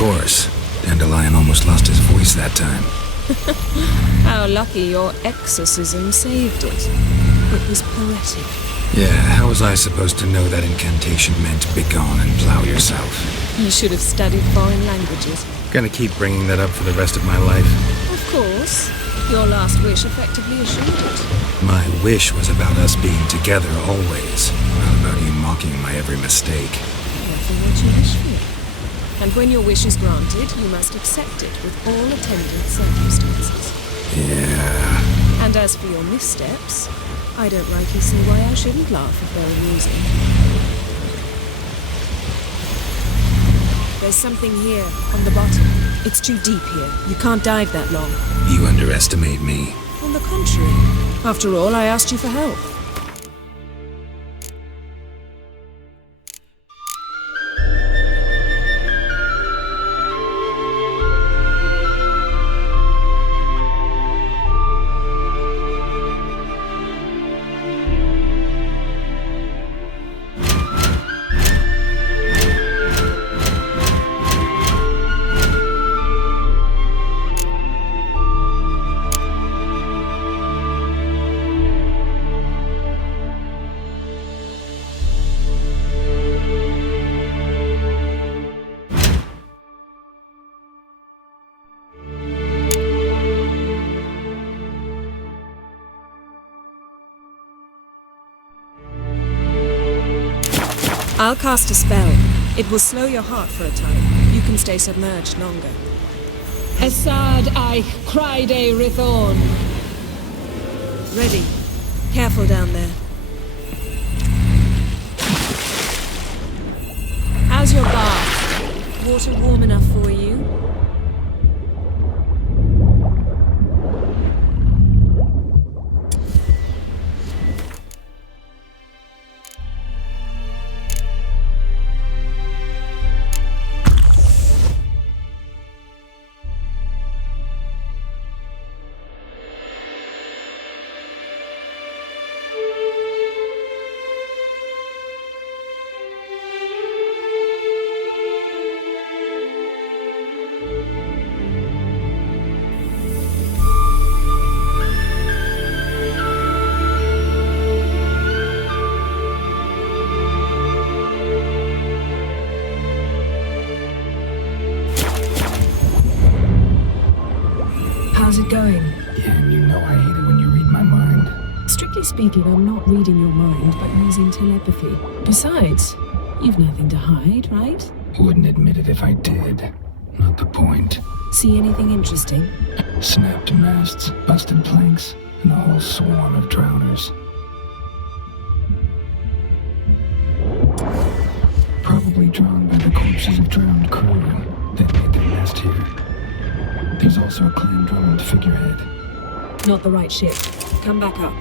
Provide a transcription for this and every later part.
course. Dandelion almost lost his voice that time. How lucky your exorcism saved it. It was poetic. Yeah, how was I supposed to know that incantation meant begone and plow yourself? You should have studied foreign languages. Gonna keep bringing that up for the rest of my life. Of course. Your last wish effectively assured it. My wish was about us being together always, not about you mocking my every mistake. Careful what you wish for. And when your wish is granted, you must accept it with all attendant circumstances. Yeah. And as for your missteps, I don't rightly see why I shouldn't laugh if they're amusing. There's something here, on the bottom. It's too deep here. You can't dive that long. You underestimate me. On the contrary. After all, I asked you for help. I'll cast a spell. It will slow your heart for a time. You can stay submerged longer. Assad I cried a Rithorn. Ready. Careful down there. How's your bath? Water warm enough for you? How's it going? Yeah, and you know I hate it when you read my mind. Strictly speaking, I'm not reading your mind, but using telepathy. Besides, you've nothing to hide, right? Wouldn't admit it if I did. Not the point. See anything interesting? Snapped masts, busted planks, and a whole swarm of drowners. Probably drawn by the corpses of drowned crew that made their nest here. There's also a clan Drummond figurehead. Not the right ship. Come back up.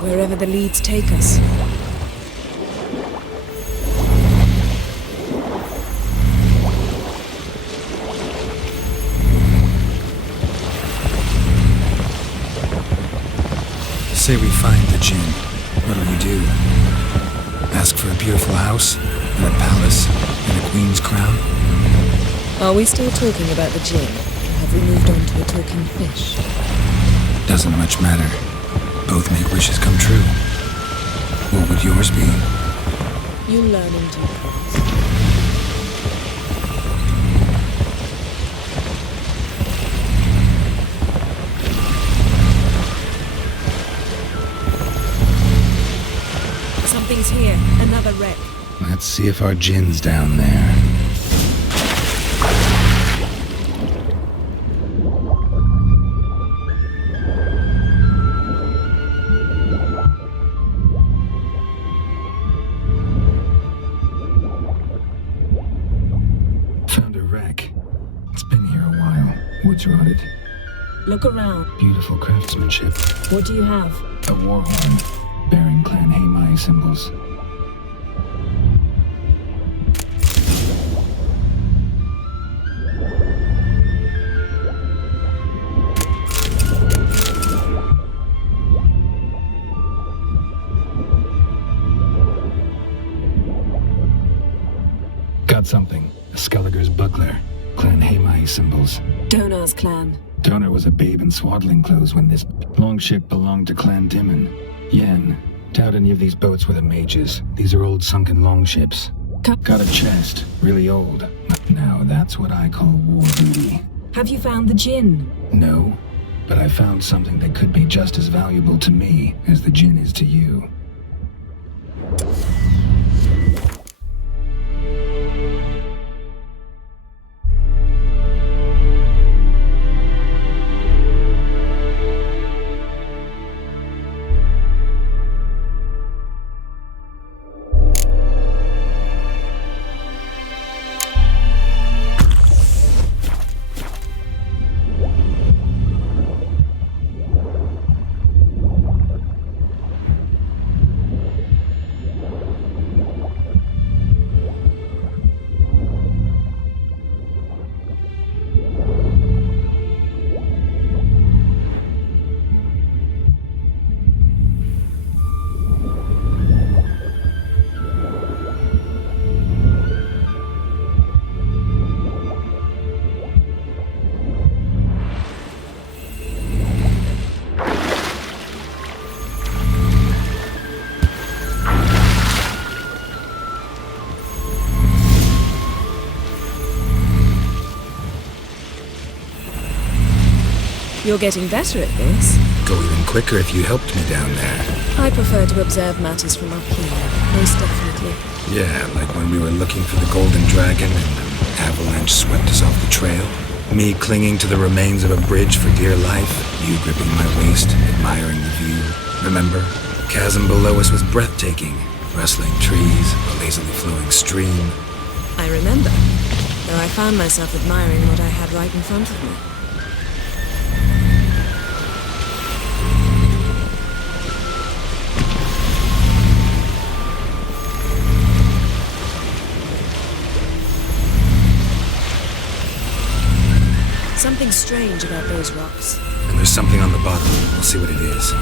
Wherever the leads take us. Jinn, what'll you do? Ask for a beautiful house, and a palace, and a queen's crown? Are we still talking about the Jinn? Or have we moved on to a talking fish? Doesn't much matter. Both make wishes come true. What would yours be? You learn in due course. Something's here. Another wreck. Let's see if our Jinn's down there. Found a wreck. It's been here a while. Wood's rotted. Look around. Beautiful craftsmanship. What do you have? A war horn bearing Clan Haimai symbols. Got something. A Skelliger's buckler. Clan Haimai symbols. Donar's clan. Donar was a babe in swaddling clothes when this longship belonged to Clan Dimon. Yen, doubt any of these boats were the mages. These are old sunken longships. Got a chest, really old. Now that's what I call war booty. Have you found the Jinn? No, but I found something that could be just as valuable to me as the Jinn is to you. You're getting better at this. Go even quicker if you helped me down there. I prefer to observe matters from up here, most definitely. Yeah, like when we were looking for the Golden Dragon and an avalanche swept us off the trail. Me clinging to the remains of a bridge for dear life. You gripping my waist, admiring the view. Remember? The chasm below us was breathtaking. Rustling trees, a lazily flowing stream. I remember, though I found myself admiring what I had right in front of me. Something strange about those rocks. And there's something on the bottom. We'll see what it is.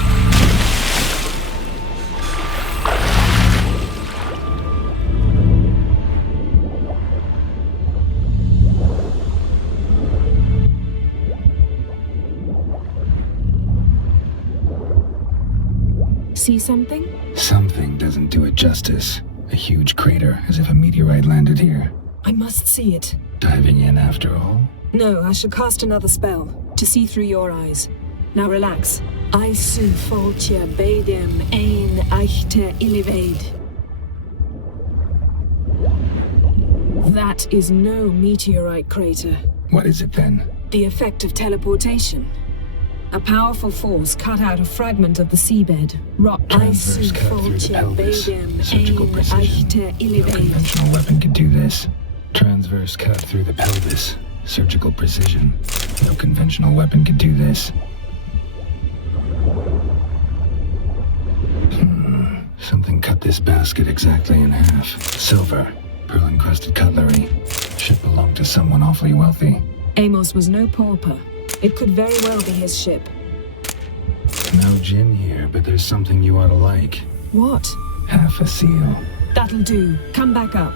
See something? Something doesn't do it justice. A huge crater, as if a meteorite landed here. I must see it. Diving in after all? No, I shall cast another spell, to see through your eyes. Now relax. Aisu foltja beidem ein eichte iliveid. That is no meteorite crater. What is it then? The effect of teleportation. A powerful force cut out a fragment of the seabed. Rock. Transverse cut through the pelvis. Surgical precision. No conventional weapon could do this. Transverse cut through the pelvis. Surgical precision. No conventional weapon could do this. Something cut this basket exactly in half. Silver. Pearl-encrusted cutlery. Should belong to someone awfully wealthy. Amos was no pauper. It could very well be his ship. No djinn here, but there's something you ought to like. What? Half a seal. That'll do. Come back up.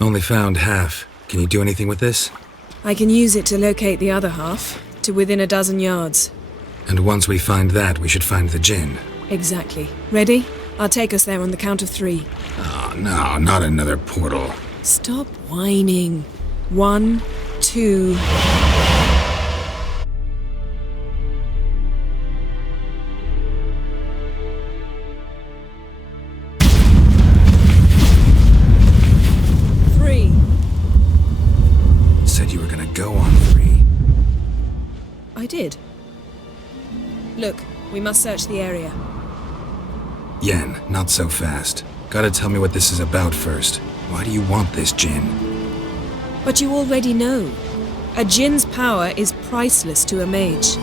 Only found half. Can you do anything with this? I can use it to locate the other half, to within a dozen yards. And once we find that, we should find the djinn. Exactly. Ready? I'll take us there on the count of 3. Oh, no, not another portal. Stop whining. 1, 2... Said you were gonna go on 3. I did. Look, we must search the area. Yen, not so fast. Gotta tell me what this is about first. Why do you want this djinn? But you already know. A djinn's power is priceless to a mage.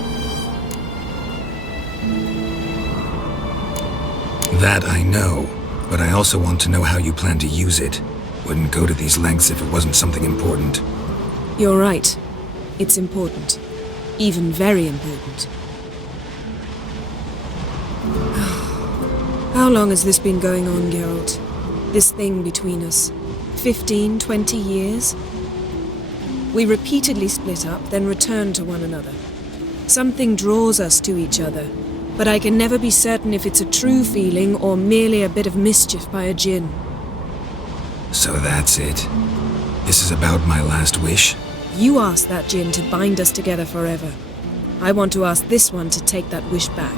That I know, but I also want to know how you plan to use it. Wouldn't go to these lengths if it wasn't something important. You're right. It's important. Even very important. How long has this been going on, Geralt? This thing between us? 15, 20 years? We repeatedly split up, then return to one another. Something draws us to each other, but I can never be certain if it's a true feeling or merely a bit of mischief by a djinn. So that's it. This is about my last wish? You asked that djinn to bind us together forever. I want to ask this one to take that wish back.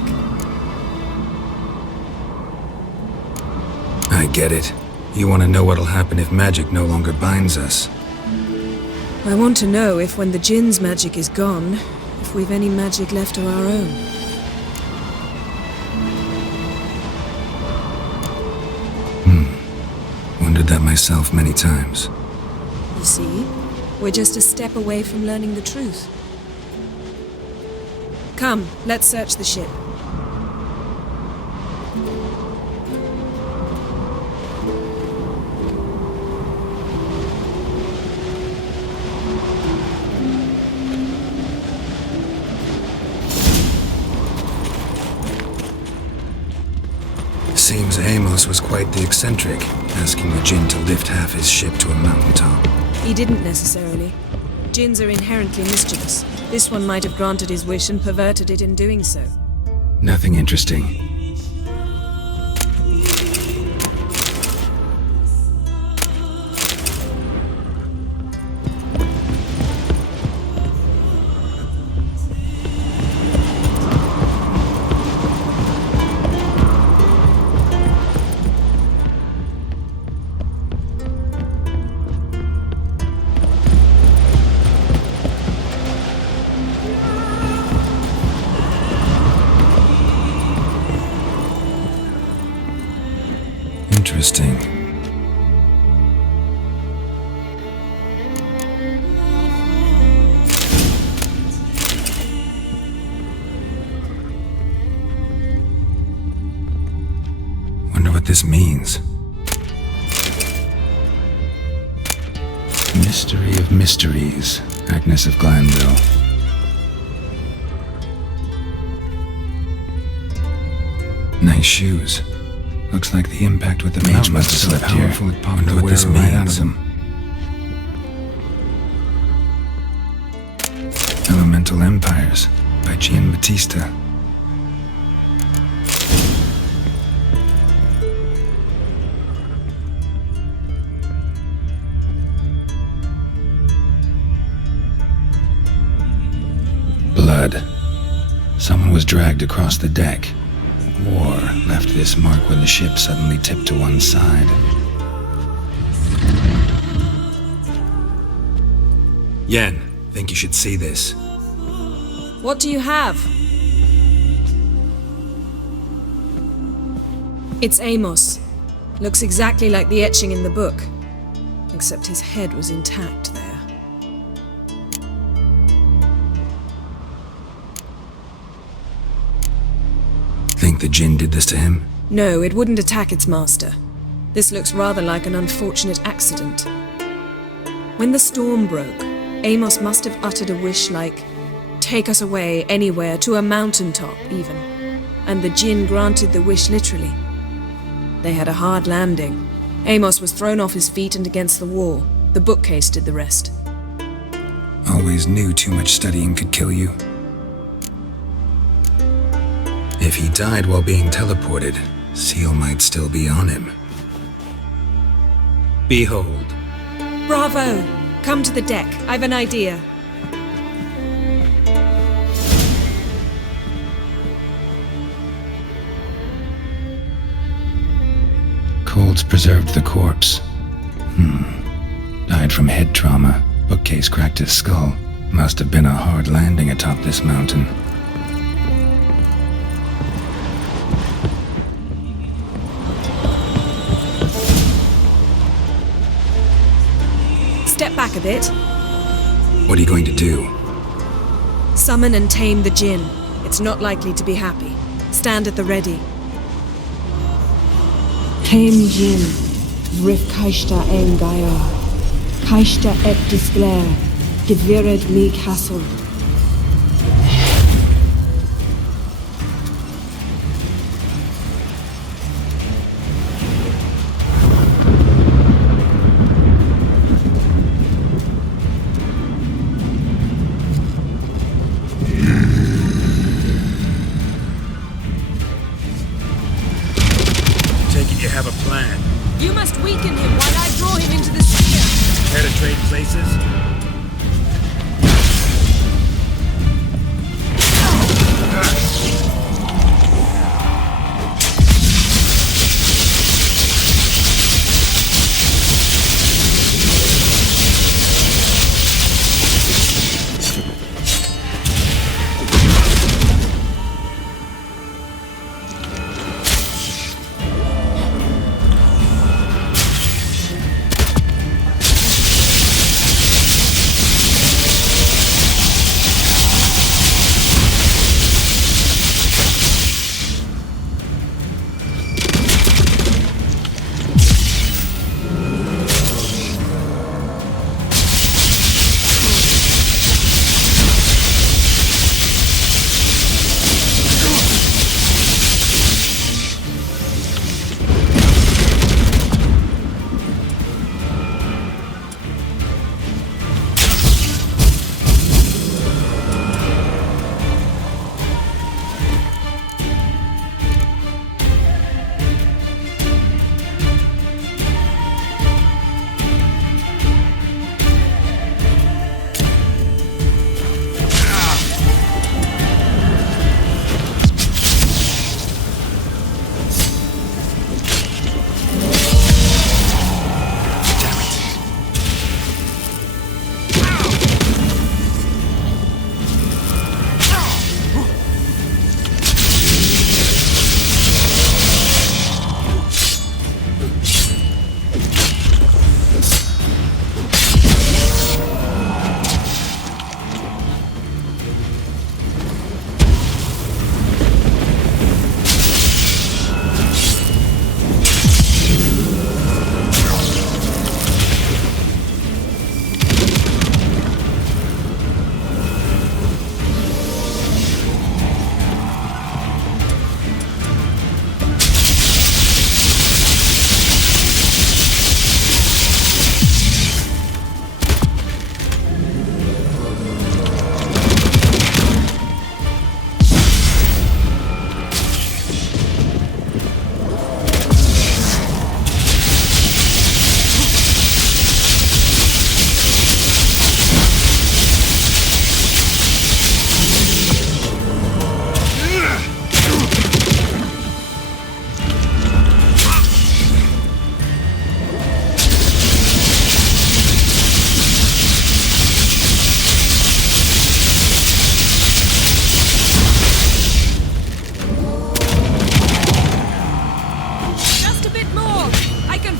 I get it. You want to know what'll happen if magic no longer binds us. I want to know if when the djinn's magic is gone, if we've any magic left of our own. Wondered that myself many times. You see, we're just a step away from learning the truth. Come, let's search the ship. Seems Amos was quite the eccentric, asking the djinn to lift half his ship to a mountaintop. He didn't necessarily. Djinns are inherently mischievous. This one might have granted his wish and perverted it in doing so. Nothing interesting. Interesting. this means. Mystery of mysteries, Agnes of Glanville. Nice shoes. Looks like the impact with the mage must have slipped here. Wonder what this means. Elemental Empires by Gian Battista. Blood. Someone was dragged across the deck. War left this mark when the ship suddenly tipped to one side. Yen, think you should see this. What do you have? It's Amos. Looks exactly like the etching in the book. Except his head was intact there. Think the Jinn did this to him? No, it wouldn't attack its master. This looks rather like an unfortunate accident. When the storm broke, Amos must have uttered a wish like, "Take us away, anywhere, to a mountaintop, even." And the Jinn granted the wish literally. They had a hard landing. Amos was thrown off his feet and against the wall. The bookcase did the rest. Always knew too much studying could kill you. If he died while being teleported, Seal might still be on him. Behold. Bravo! Come to the deck. I've an idea. Colds preserved the corpse. Died from head trauma. Bookcase cracked his skull. Must have been a hard landing atop this mountain. Step back a bit. What are you going to do? Summon and tame the Jinn. It's not likely to be happy. Stand at the ready. Tame Jinn, Rif Kaishta en Gaia, Kaishta et Disglair, Gevired me Castle. You have a plan. You must weaken him while I draw him into the sphere. Care to trade places?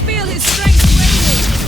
feel his strength waning.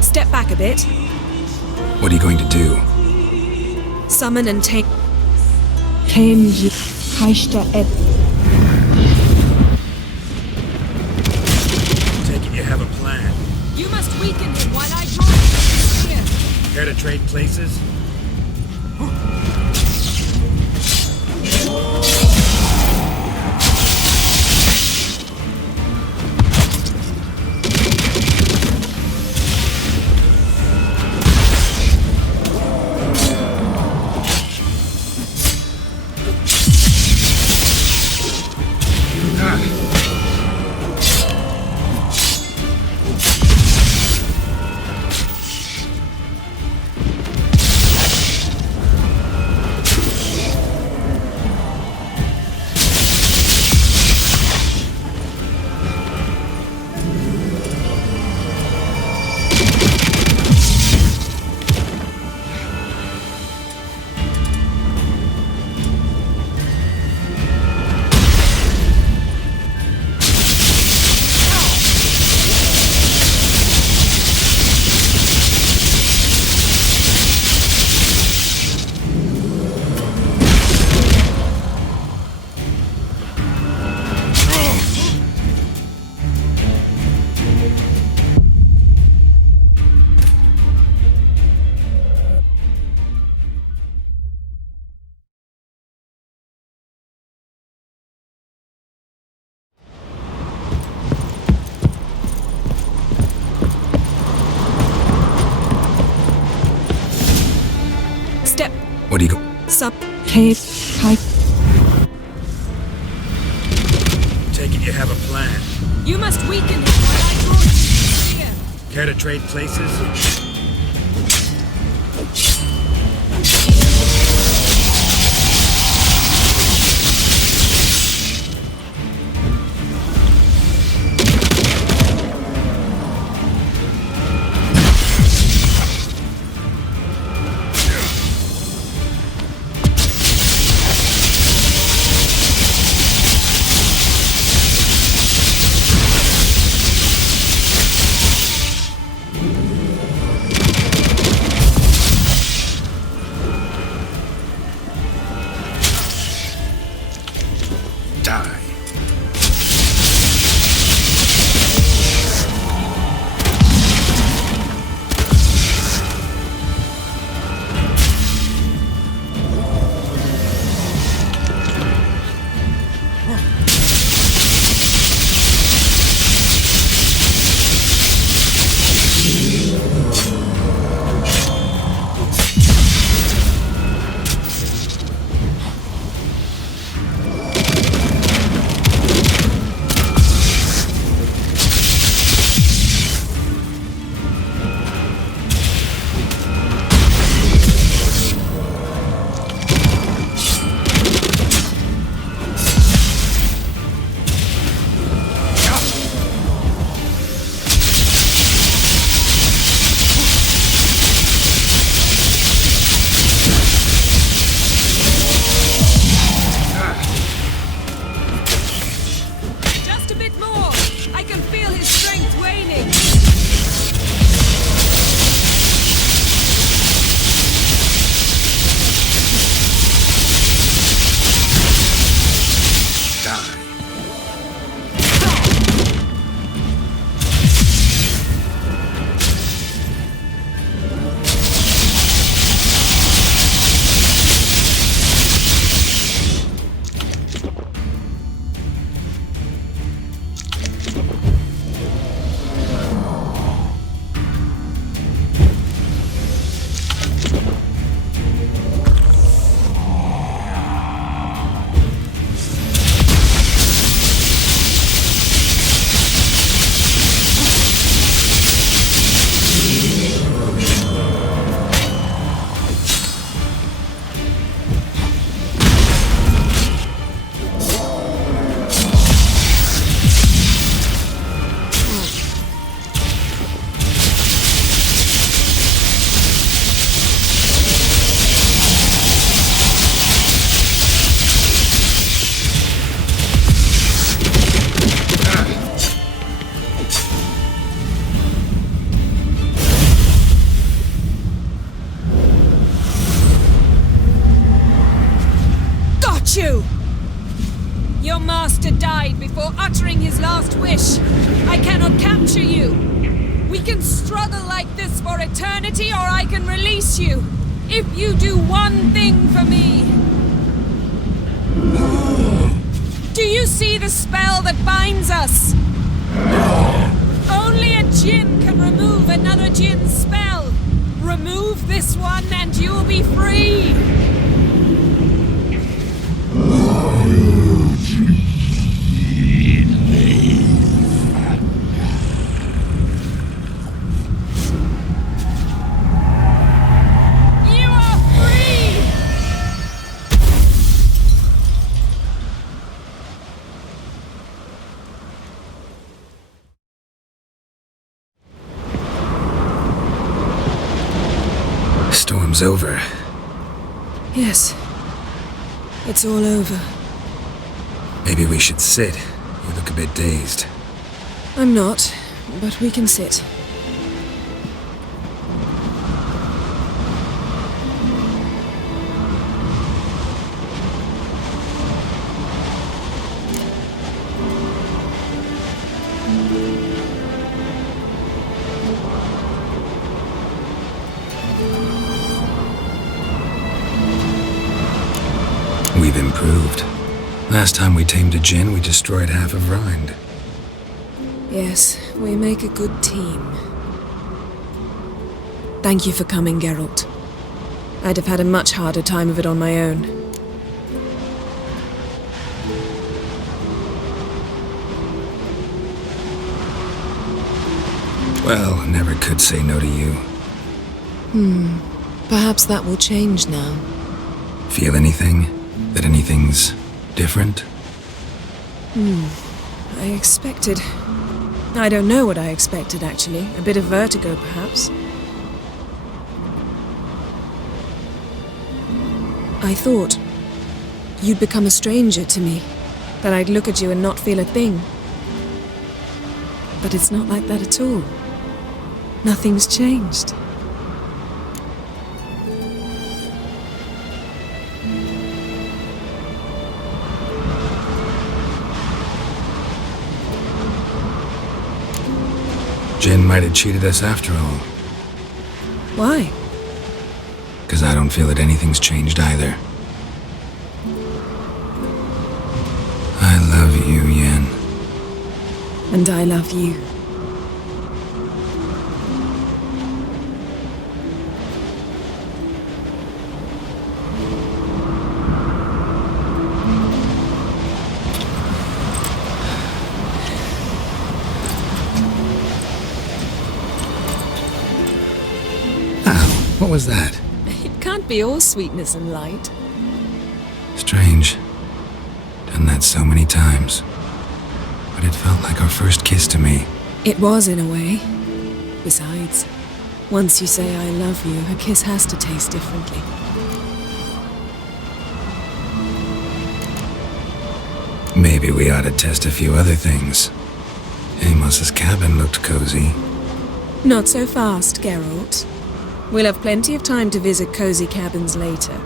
Step back a bit. What are you going to do? Summon and take. Kenji, Kaishta Ed. Take it you have a plan. You must weaken him while I draw him here. Care to trade places? Step. What do you go? Sub. Cave. Kai. Take it you have a plan. You must weaken him while I draw him here. Care to trade places? Your master died before uttering his last wish. I cannot capture you. We can struggle like this for eternity, or I can release you. If you do one thing for me. Do you see the spell that binds us? Only a djinn can remove another djinn's spell. Remove this one and you'll be free. Storm's over. Yes. It's all over. Maybe we should sit. You look a bit dazed. I'm not, but we can sit. We've improved. Last time we tamed a djinn, we destroyed half of Rind. Yes, we make a good team. Thank you for coming, Geralt. I'd have had a much harder time of it on my own. Well, I never could say no to you. Perhaps that will change now. Feel anything? That anything's different? I expected... I don't know what I expected, actually. A bit of vertigo, perhaps. I thought you'd become a stranger to me, that I'd look at you and not feel a thing. But it's not like that at all. Nothing's changed. Jinn might have cheated us after all. Why? Because I don't feel that anything's changed either. I love you, Yen. And I love you. What was that? It can't be all sweetness and light. Strange. Done that so many times. But it felt like our first kiss to me. It was, in a way. Besides, once you say I love you, a kiss has to taste differently. Maybe we ought to test a few other things. Amos's cabin looked cozy. Not so fast, Geralt. We'll have plenty of time to visit cozy cabins later.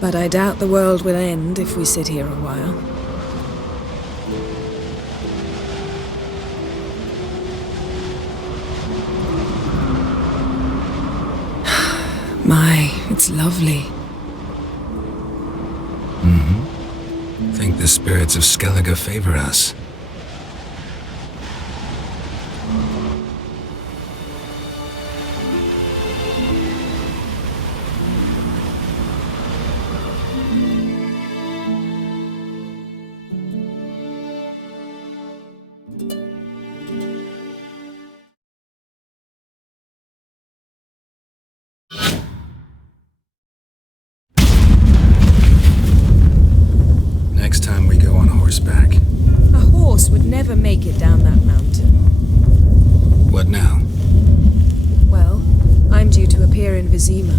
But I doubt the world will end if we sit here a while. My, it's lovely. Think the spirits of Skellige favor us. Next time we go on horseback. A horse would never make it down that mountain. What now? Well, I'm due to appear in Vizima.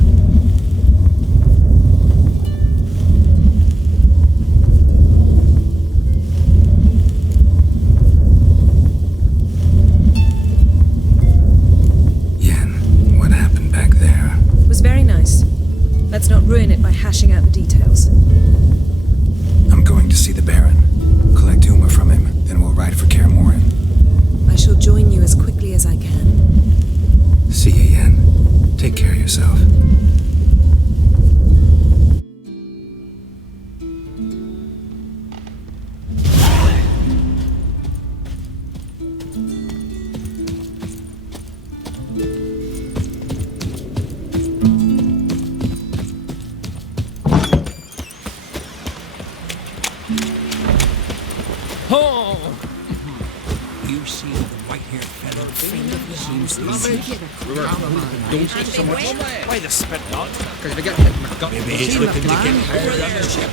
Yen, what happened back there? It was very nice. Let's not ruin it by hashing out the details. I'm going to see the Baron. Oh! You see the white-haired fellow friend of yours? Why the spit not? Maybe he's looking to get hired on the ship.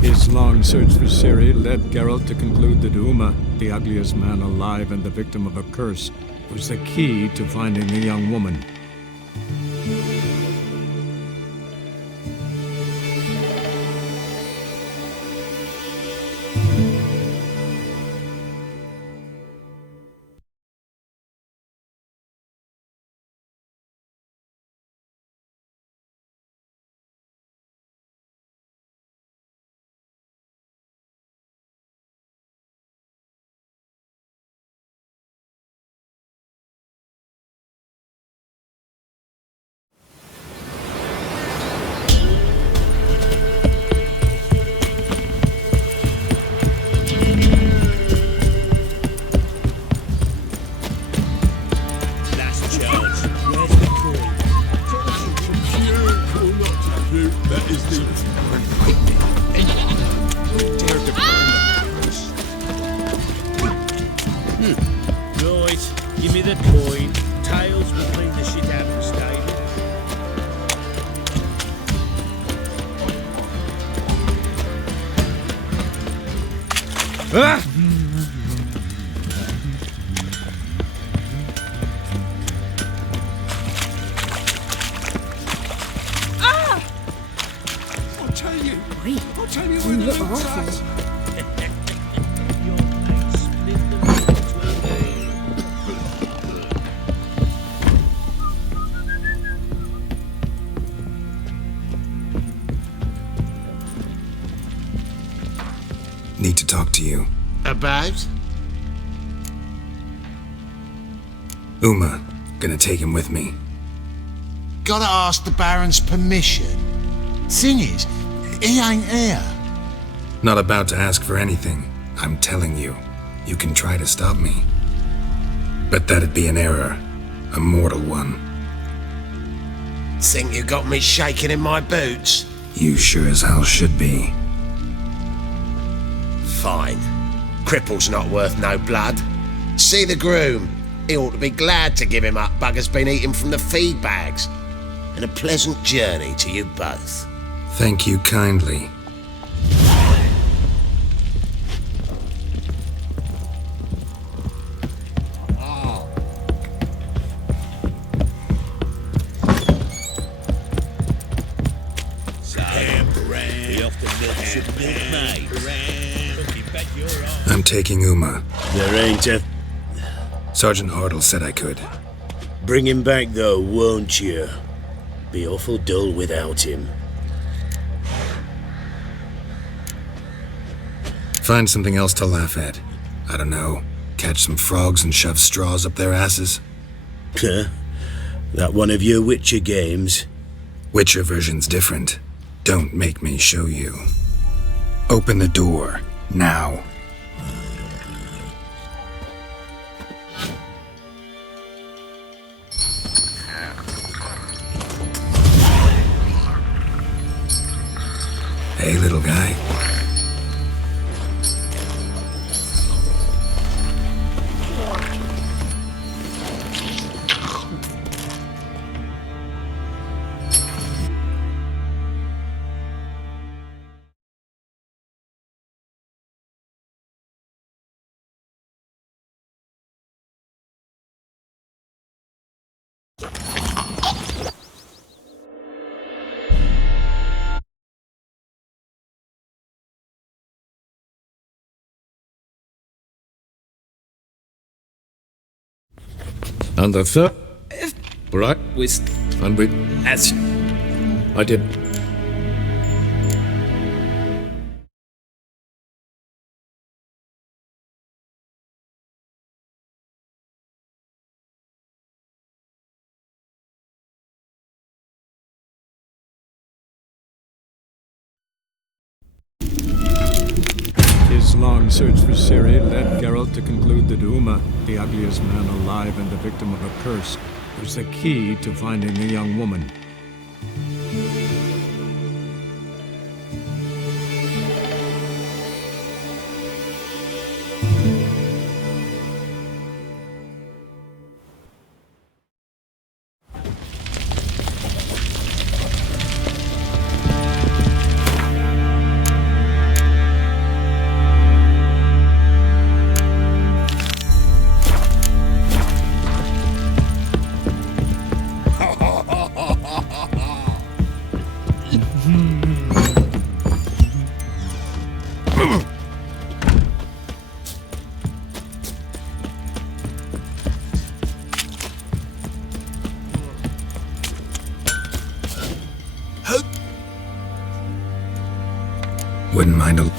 His long search for Ciri led Geralt to conclude that Uma, the ugliest man alive and the victim of a curse, was the key to finding the young woman. Right, give me the coin. Tails will clean the shit out of the stable. Ah! I'll tell you You when look it's awful. Your mate split the meat between me. Need to talk to you. About? Uma, gonna take him with me. Gotta ask the Baron's permission. Thing is, he ain't here. Not about to ask for anything. I'm telling you, you can try to stop me. But that'd be an error. A mortal one. Think you got me shaking in my boots? You sure as hell should be. Fine. Cripple's not worth no blood. See the groom. He ought to be glad to give him up. Bugger's been eating from the feed bags. And a pleasant journey to you both. Thank you kindly. I'm taking Uma. There ain't a... Sergeant Hartle said I could. Bring him back, though, won't you? Be awful dull without him. Find something else to laugh at. I don't know. Catch some frogs and shove straws up their asses. Huh? That one of your Witcher games? Witcher version's different. Don't make me show you. Open the door. Now. Hey, little guy. And the third... Right, and we... That's... I did... His long search for Ciri led Geralt to conclude that Uma, the ugliest man alive and the victim of a curse, was the key to finding the young woman. Wouldn't mind a...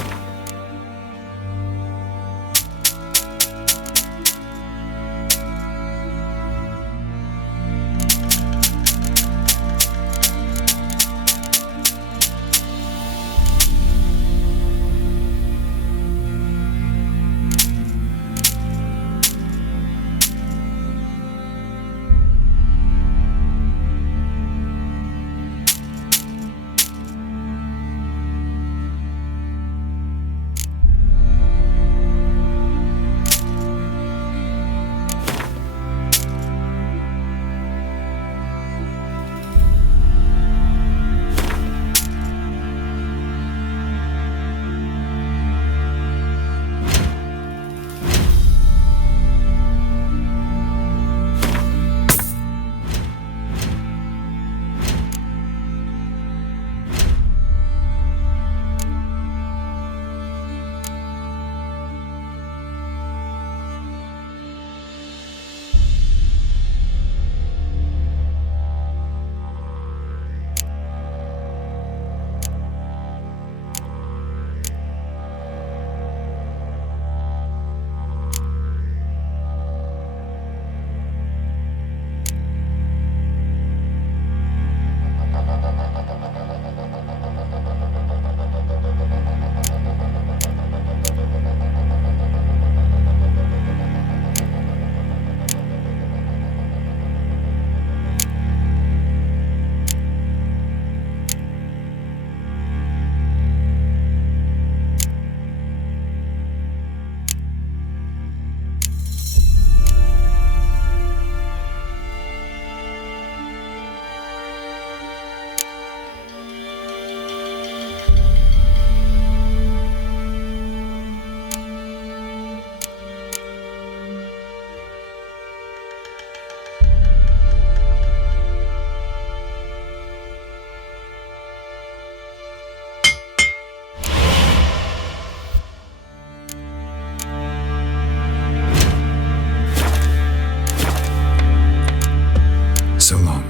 So long.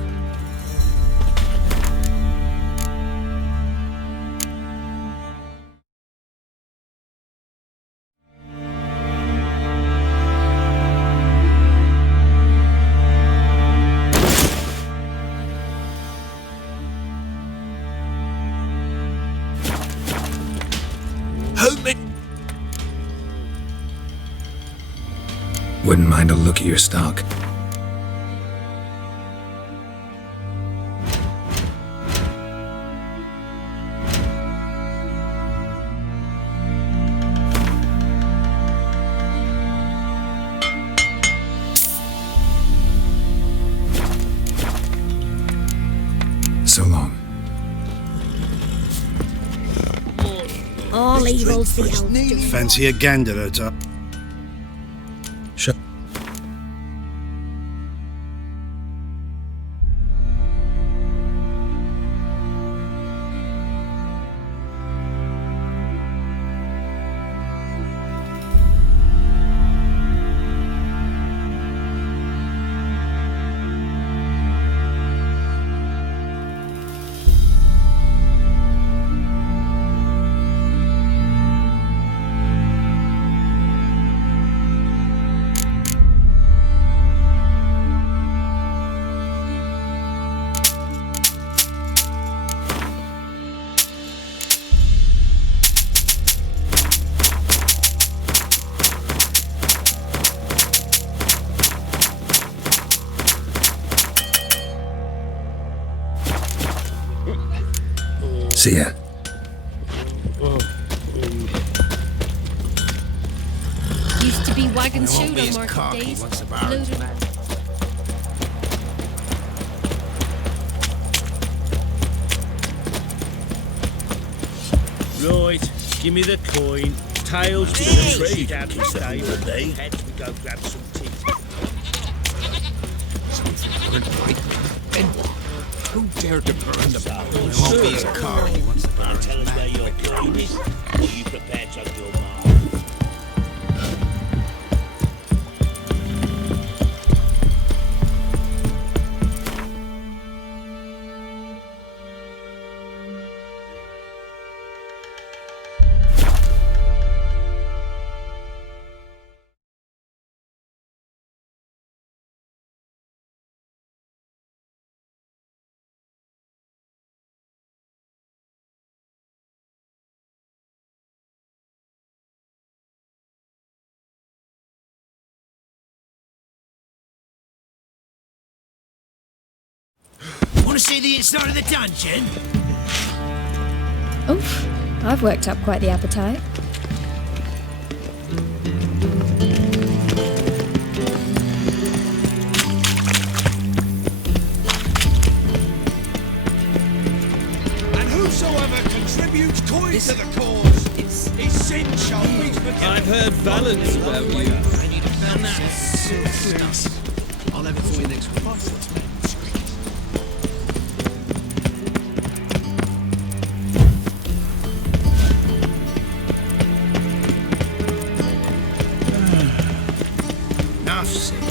Help me! Wouldn't mind a look at your stock. So long. All evil's the elves. Fancy a gander at her. See ya. Used to be wagon shoot on market days. Loaded. Right, give me the coin. Tails to the shit out of the stable. Heads we go grab some tea. Who dared to burn the barrel? It won't be his car. He wants the barrel. Tell him where your coin is, or you prepare to have your mark. Want to see the inside of the dungeon? Oof, I've worked up quite the appetite. And whosoever contributes coin to the cause, his sin shall be forgiven. I've heard Valence about you. I need a bell I'll have it for you next week. Enough said.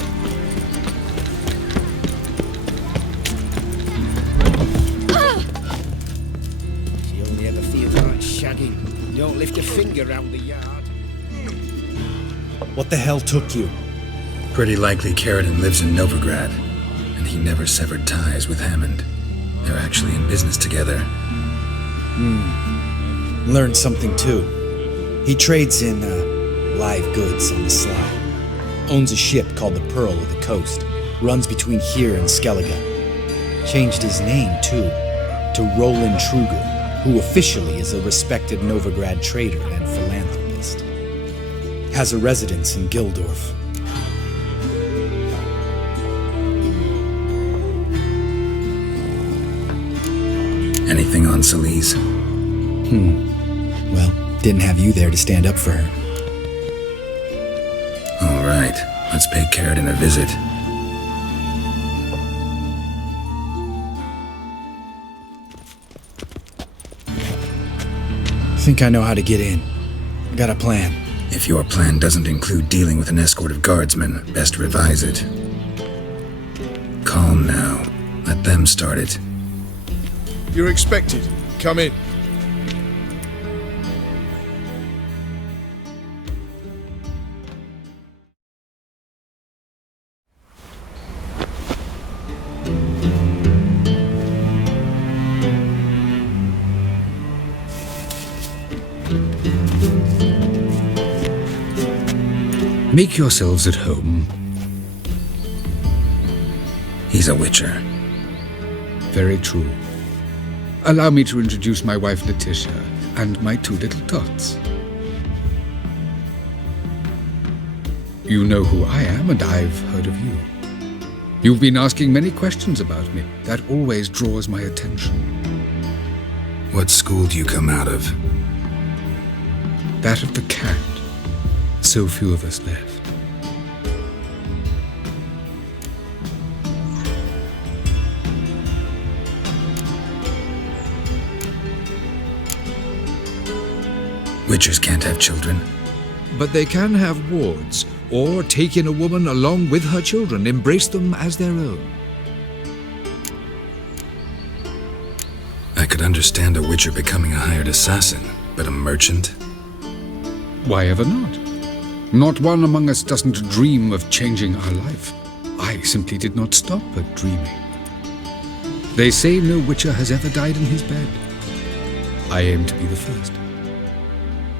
She only ever feels like shagging. Don't lift a finger round the yard. What the hell took you? Pretty likely Carradine lives in Novigrad, and he never severed ties with Hammond. They're actually in business together. Learned something too. He trades in, live goods on the sly. Owns a ship called the Pearl of the Coast. Runs between here and Skellige. Changed his name, too, to Roland Truger, who officially is a respected Novigrad trader and philanthropist. Has a residence in Gildorf. Anything on Celise? Well, didn't have you there to stand up for her. All right, let's pay Carradine a visit. Think I know how to get in. I got a plan. If your plan doesn't include dealing with an escort of guardsmen, best revise it. Calm now. Let them start it. You're expected. Come in. Make yourselves at home. He's a witcher. Very true. Allow me to introduce my wife Letitia and my two little tots. You know who I am, and I've heard of you. You've been asking many questions about me. That always draws my attention. What school do you come out of? That of the cat. So few of us left. Witchers can't have children. But they can have wards, or take in a woman along with her children, embrace them as their own. I could understand a witcher becoming a hired assassin, but a merchant? Why ever not? Not one among us doesn't dream of changing our life. I simply did not stop at dreaming. They say no witcher has ever died in his bed. I aim to be the first.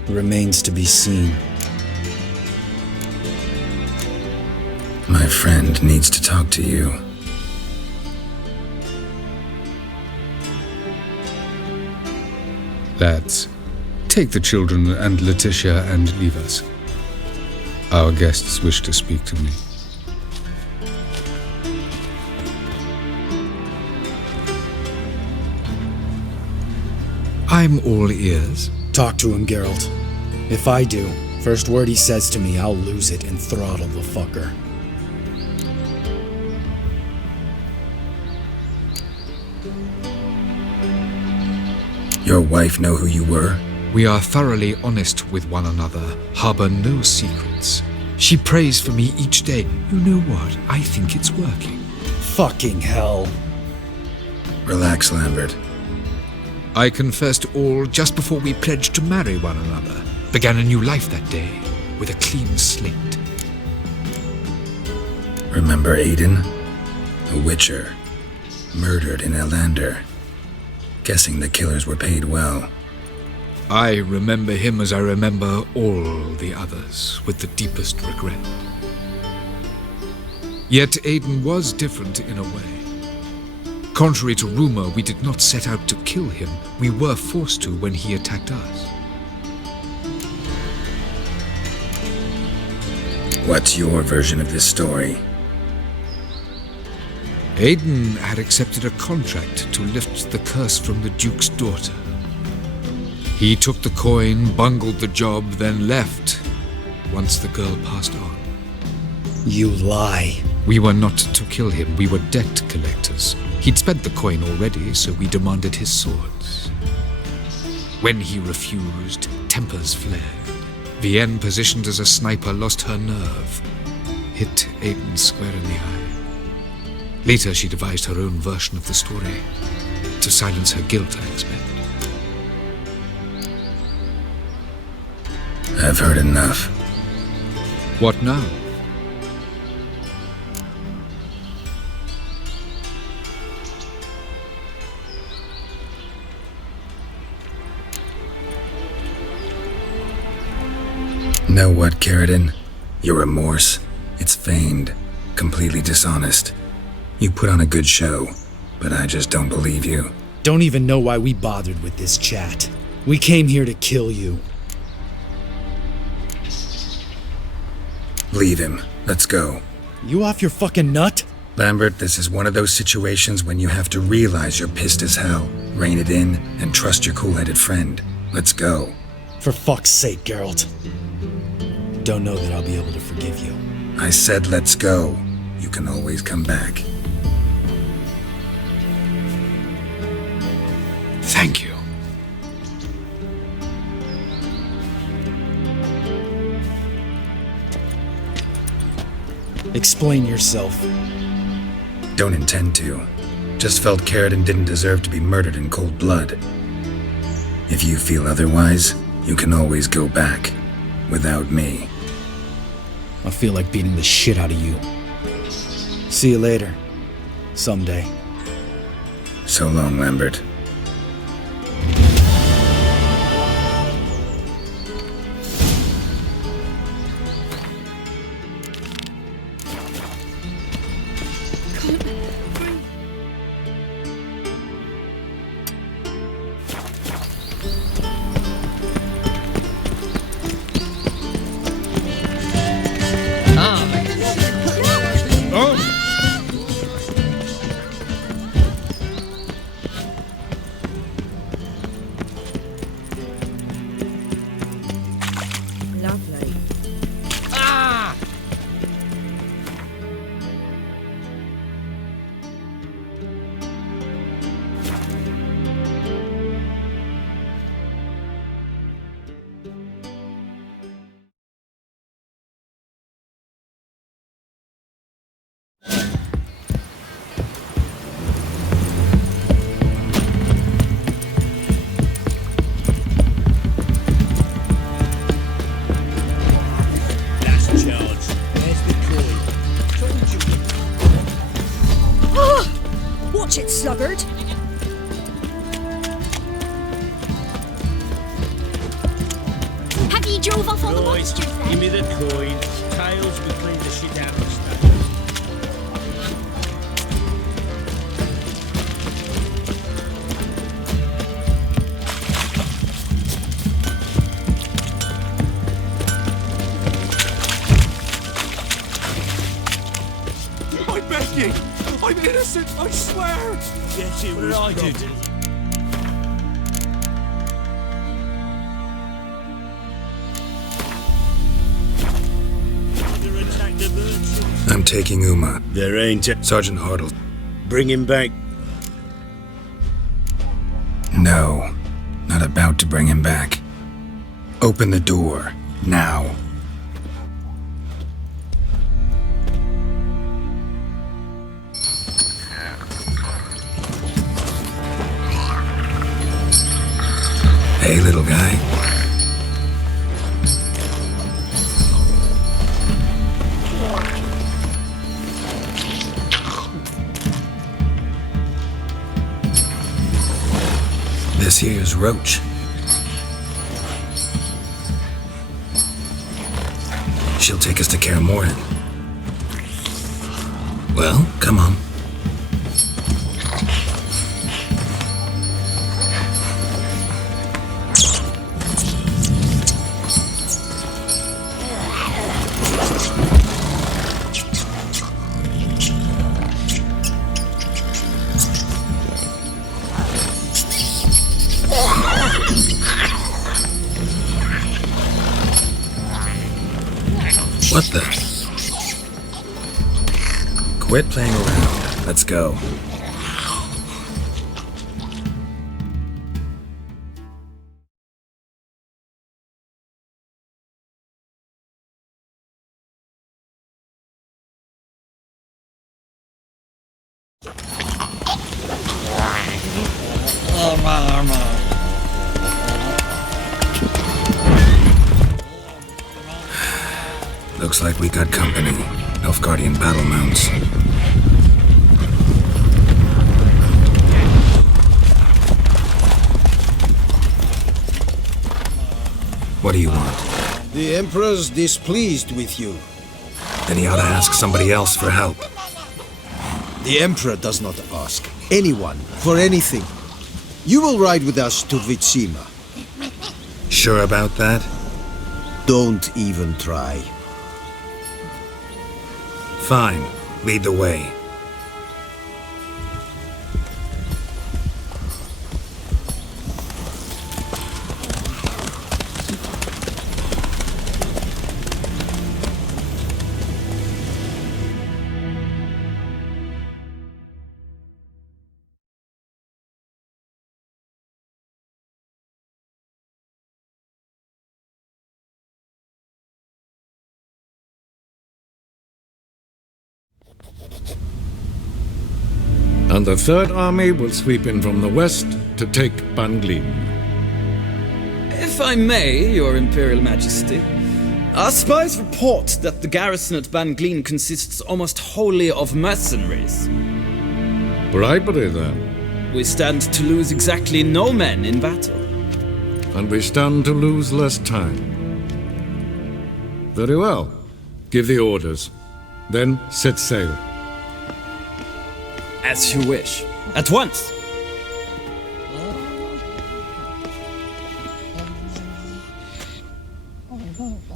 Remains to be seen. My friend needs to talk to you. Lads, take the children and Letitia and leave us. Our guests wish to speak to me. I'm all ears. Talk to him, Geralt. If I do, first word he says to me, I'll lose it and throttle the fucker. Your wife know who you were? We are thoroughly honest with one another, harbor no secrets. She prays for me each day. You know what? I think it's working. Fucking hell. Relax, Lambert. I confessed all just before we pledged to marry one another. Began a new life that day, with a clean slate. Remember Aiden? A witcher. Murdered in Elander. Guessing the killers were paid well. I remember him as I remember all the others, with the deepest regret. Yet Aiden was different in a way. Contrary to rumor, we did not set out to kill him. We were forced to when he attacked us. What's your version of this story? Aiden had accepted a contract to lift the curse from the Duke's daughter. He took the coin, bungled the job, then left once the girl passed on. You lie. We were not to kill him. We were debt collectors. He'd spent the coin already, so we demanded his swords. When he refused, tempers flared. Vienne, positioned as a sniper, lost her nerve. Hit Aiden square in the eye. Later, she devised her own version of the story. To silence her guilt, I expect. I've heard enough. What now? Know what, Carradine? Your remorse? It's feigned. Completely dishonest. You put on a good show, but I just don't believe you. Don't even know why we bothered with this chat. We came here to kill you. Leave him. Let's go. You off your fucking nut? Lambert, this is one of those situations when you have to realize you're pissed as hell, rein it in, and trust your cool-headed friend. Let's go. For fuck's sake, Geralt. Don't know that I'll be able to forgive you. I said let's go. You can always come back. Thank you. Explain yourself. Don't intend to. Just felt Carradine didn't deserve to be murdered in cold blood. If you feel otherwise, you can always go back. Without me. I feel like beating the shit out of you. See you later. Someday. So long, Lambert. Watch it, sluggard! Have you drove off all the Right, monsters then? give me the coin. Tails, we clean the shit out of the stuff. I'm innocent, I swear! Get him right. I'm taking Uma. There ain't a... Sergeant Hartle. Bring him back. No. Not about to bring him back. Open the door. Now. Hey, little guy. This here's Roach. She'll take us to Kaer Morhen. Well, come on. What the? Quit playing around. Let's go. Looks like we got company. Nilfgaardian battle mounts. What do you want? The Emperor's displeased with you. Then he ought to ask somebody else for help. The Emperor does not ask anyone for anything. You will ride with us to Vitsima. Sure about that? Don't even try. Fine. Lead the way. And the Third Army will sweep in from the west to take Banglin. If I may, Your Imperial Majesty, our spies report that the garrison at Banglin consists almost wholly of mercenaries. Bribery, then? We stand to lose exactly no men in battle. And we stand to lose less time. Very well. Give the orders. Then set sail. As you wish. At once!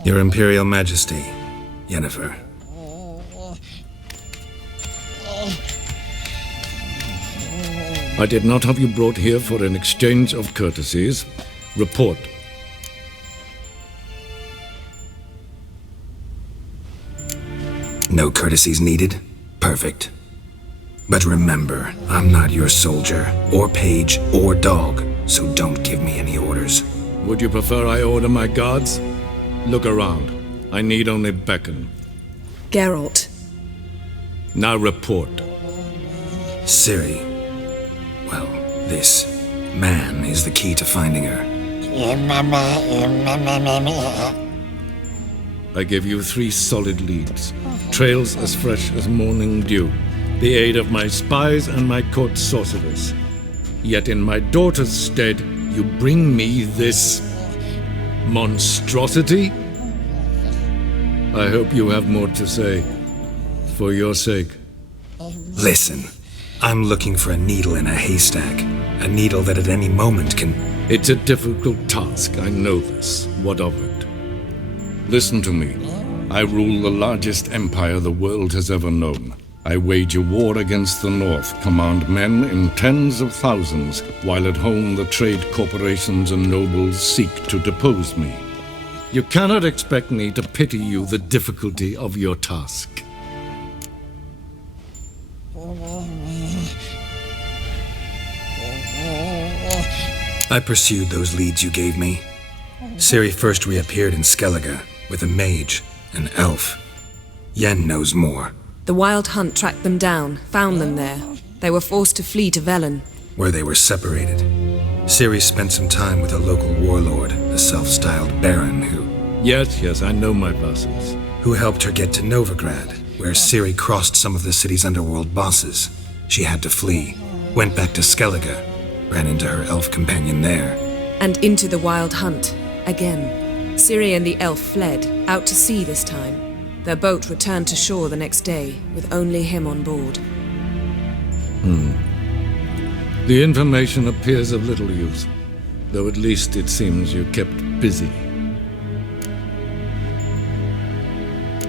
Your Imperial Majesty, Yennefer. I did not have you brought here for an exchange of courtesies. Report. No courtesies needed? Perfect. But remember, I'm not your soldier, or page, or dog, so don't give me any orders. Would you prefer I order my guards? Look around. I need only beckon. Geralt. Now report. Ciri. Well, this man is the key to finding her. I give you 3 solid leads. Trails as fresh as morning dew. The aid of my spies and my court sorcerers. Yet in my daughter's stead, you bring me this monstrosity? I hope you have more to say. For your sake. Listen, I'm looking for a needle in a haystack. A needle that at any moment can... It's a difficult task, I know this. What of it? Listen to me. I rule the largest empire the world has ever known. I wage a war against the North, command men in tens of thousands, while at home the trade corporations and nobles seek to depose me. You cannot expect me to pity you the difficulty of your task. I pursued those leads you gave me. Ciri first reappeared in Skellige with a mage, an elf. Yen knows more. The Wild Hunt tracked them down, found them there. They were forced to flee to Velen, where they were separated. Ciri spent some time with a local warlord, a self-styled baron who... Yes, I know my vassals. Who helped her get to Novigrad, where Ciri crossed some of the city's underworld bosses. She had to flee, went back to Skellige, ran into her elf companion there. And into the Wild Hunt, again. Ciri and the elf fled, out to sea this time. Their boat returned to shore the next day, with only him on board. The information appears of little use, though at least it seems you kept busy.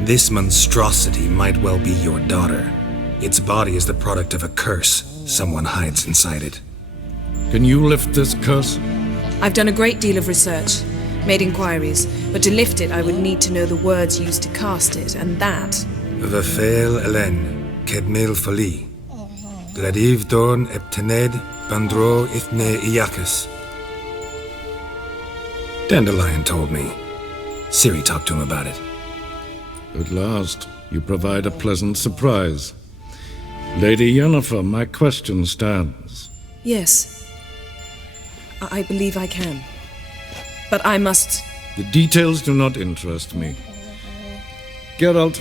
This monstrosity might well be your daughter. Its body is the product of a curse. Someone hides inside it. Can you lift this curse? I've done a great deal of research, made inquiries, but to lift it I would need to know the words used to cast it, and that... Vafel Elen, Kedmil Fali. Gladiv Dorn Eptened, Bandro Ithne Iakis. Dandelion told me. Ciri talked to him about it. At last, you provide a pleasant surprise. Lady Yennefer, my question stands. Yes. I believe I can. But I must... The details do not interest me. Geralt,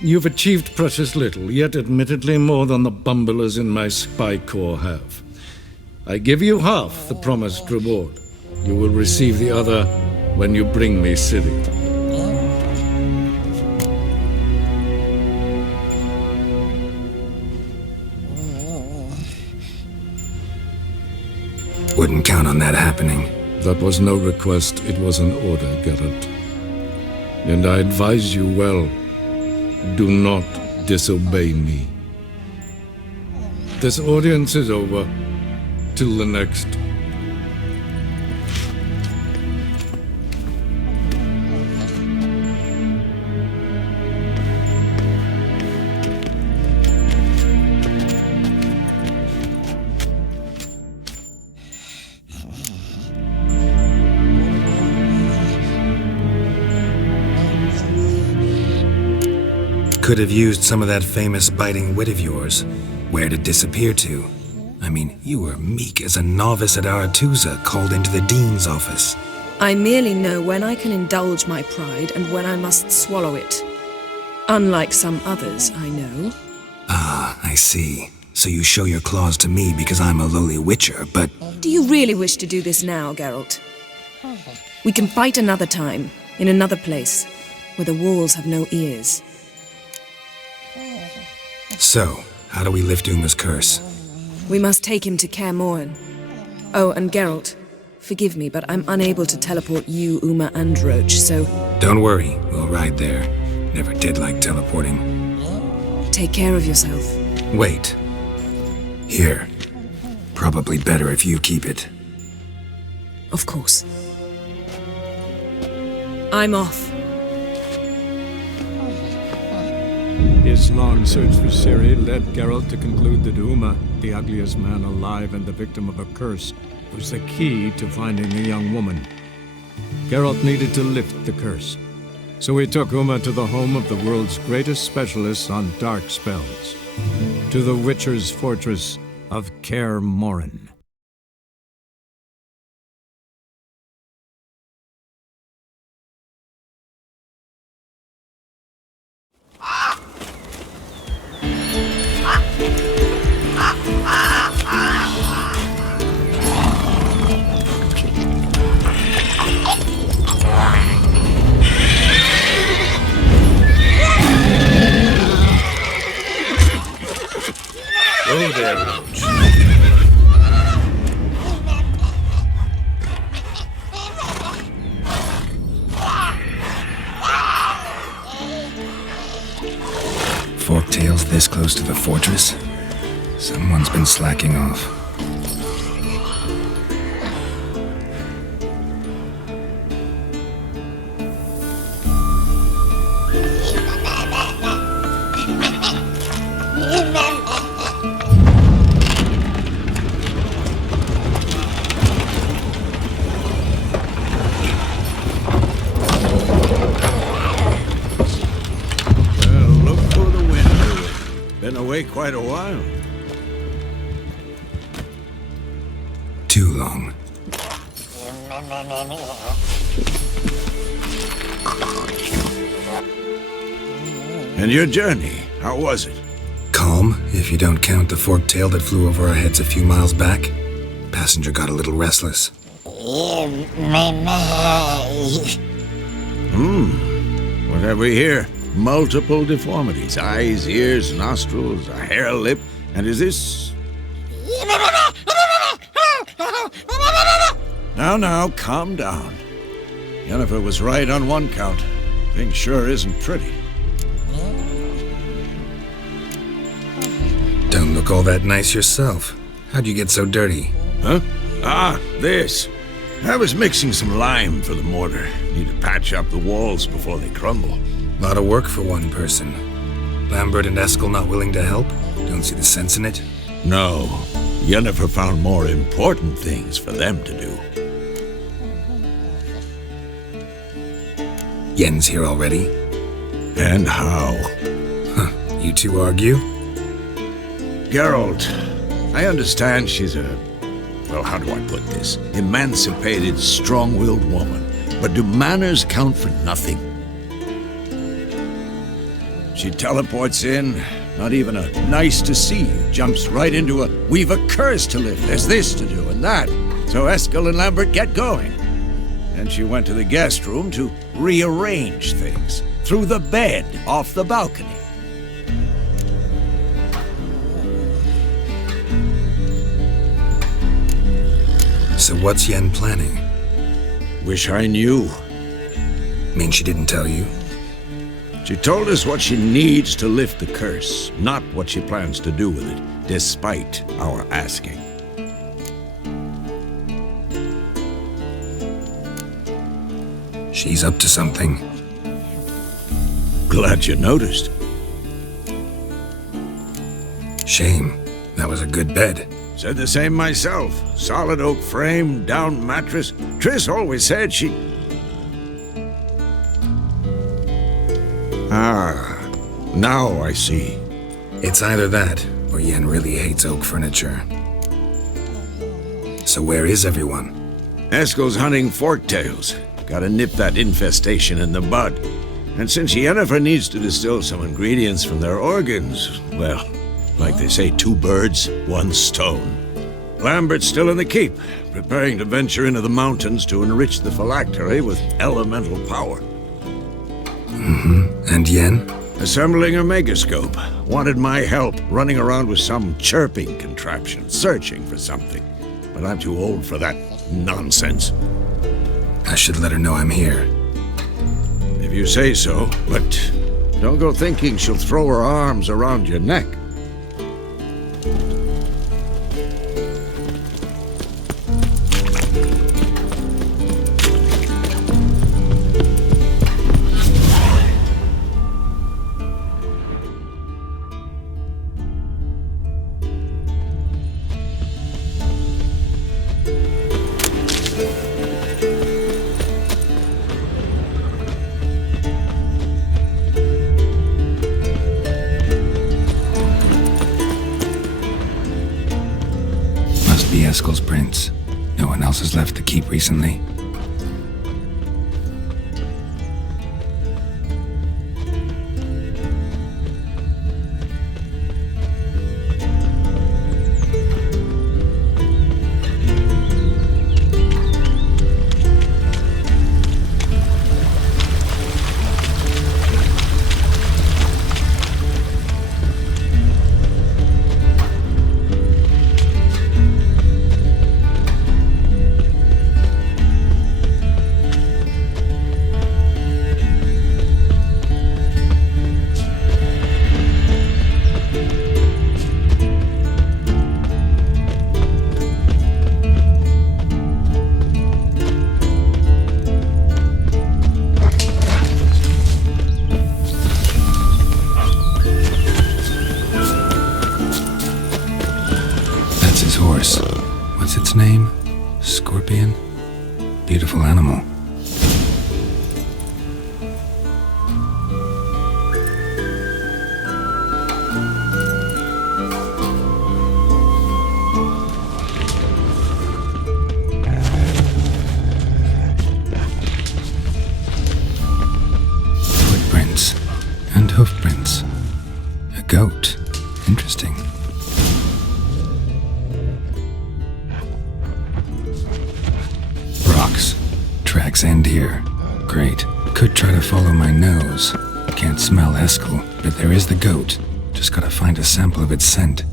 you've achieved precious little, yet admittedly more than the bumblers in my spy corps have. I give you half the promised reward. You will receive the other when you bring me Ciri. Wouldn't count on that happening. That was no request, it was an order, Geralt. And I advise you well, do not disobey me. This audience is over. Till the next. Could have used some of that famous biting wit of yours. Where'd it disappear to? I mean, you were meek as a novice at Aretusa called into the dean's office. I merely know when I can indulge my pride and when I must swallow it. Unlike some others, I know. Ah, I see. So you show your claws to me because I'm a lowly witcher, but... Do you really wish to do this now, Geralt? We can fight another time, in another place, where the walls have no ears. So, how do we lift Uma's curse? We must take him to Kaer Morhen. Oh, and Geralt, forgive me, but I'm unable to teleport you, Uma, and Roach, so... Don't worry, we'll ride there. Never did like teleporting. Take care of yourself. Wait. Here. Probably better if you keep it. Of course. I'm off. His long search for Ciri led Geralt to conclude that Uma, the ugliest man alive and the victim of a curse, was the key to finding the young woman. Geralt needed to lift the curse, so he took Uma to the home of the world's greatest specialists on dark spells, to the Witcher's fortress of Kaer Morhen. Oh, there, Roach. tails this close to the fortress? Someone's been slacking off. Quite a while. Too long. And your journey, how was it? Calm, if you don't count the forked tail that flew over our heads a few miles back. Passenger got a little restless. What have we here? Multiple deformities. Eyes, ears, nostrils, a hair lip. And is this... Now, calm down. Yennefer was right on one count. Thing sure isn't pretty. Don't look all that nice yourself. How'd you get so dirty? Huh? Ah, this. I was mixing some lime for the mortar. Need to patch up the walls before they crumble. Lot of work for one person. Lambert and Eskel not willing to help? Don't see the sense in it? No. Yennefer found more important things for them to do. Yen's here already? And how? Huh. You two argue? Geralt, I understand she's a... Well, how do I put this? Emancipated, strong-willed woman. But do manners count for nothing? She teleports in, not even a nice to see you, jumps right into a we've a curse to lift, there's this to do and that. So Eskel and Lambert get going. And she went to the guest room to rearrange things. Through the bed, off the balcony. So what's Yen planning? Wish I knew. Mean she didn't tell you? She told us what she needs to lift the curse, not what she plans to do with it, despite our asking. She's up to something. Glad you noticed. Shame. That was a good bed. Said the same myself. Solid oak frame, down mattress. Triss always said she... Ah, now I see. It's either that, or Yen really hates oak furniture. So where is everyone? Eskel's hunting forktails. Gotta nip that infestation in the bud. And since Yennefer needs to distill some ingredients from their organs, well, like they say, 2 birds, 1 stone. Lambert's still in the keep, preparing to venture into the mountains to enrich the phylactery with elemental power. And Yen? Assembling a megascope. Wanted my help running around with some chirping contraption, searching for something. But I'm too old for that nonsense. I should let her know I'm here. If you say so, but don't go thinking she'll throw her arms around your neck. Eskel's prints. No one else has left the keep recently. his horse. What's its name? Scorpion? Beautiful animal. Footprints and hoofprints. A goat. Interesting. Rocks. Tracks end here. Great. Could try to follow my nose. Can't smell Eskel, but there is the goat. Just gotta find a sample of its scent.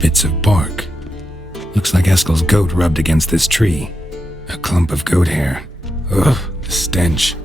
Bits of bark. Looks like Eskel's goat rubbed against this tree. A clump of goat hair. Ugh, the stench.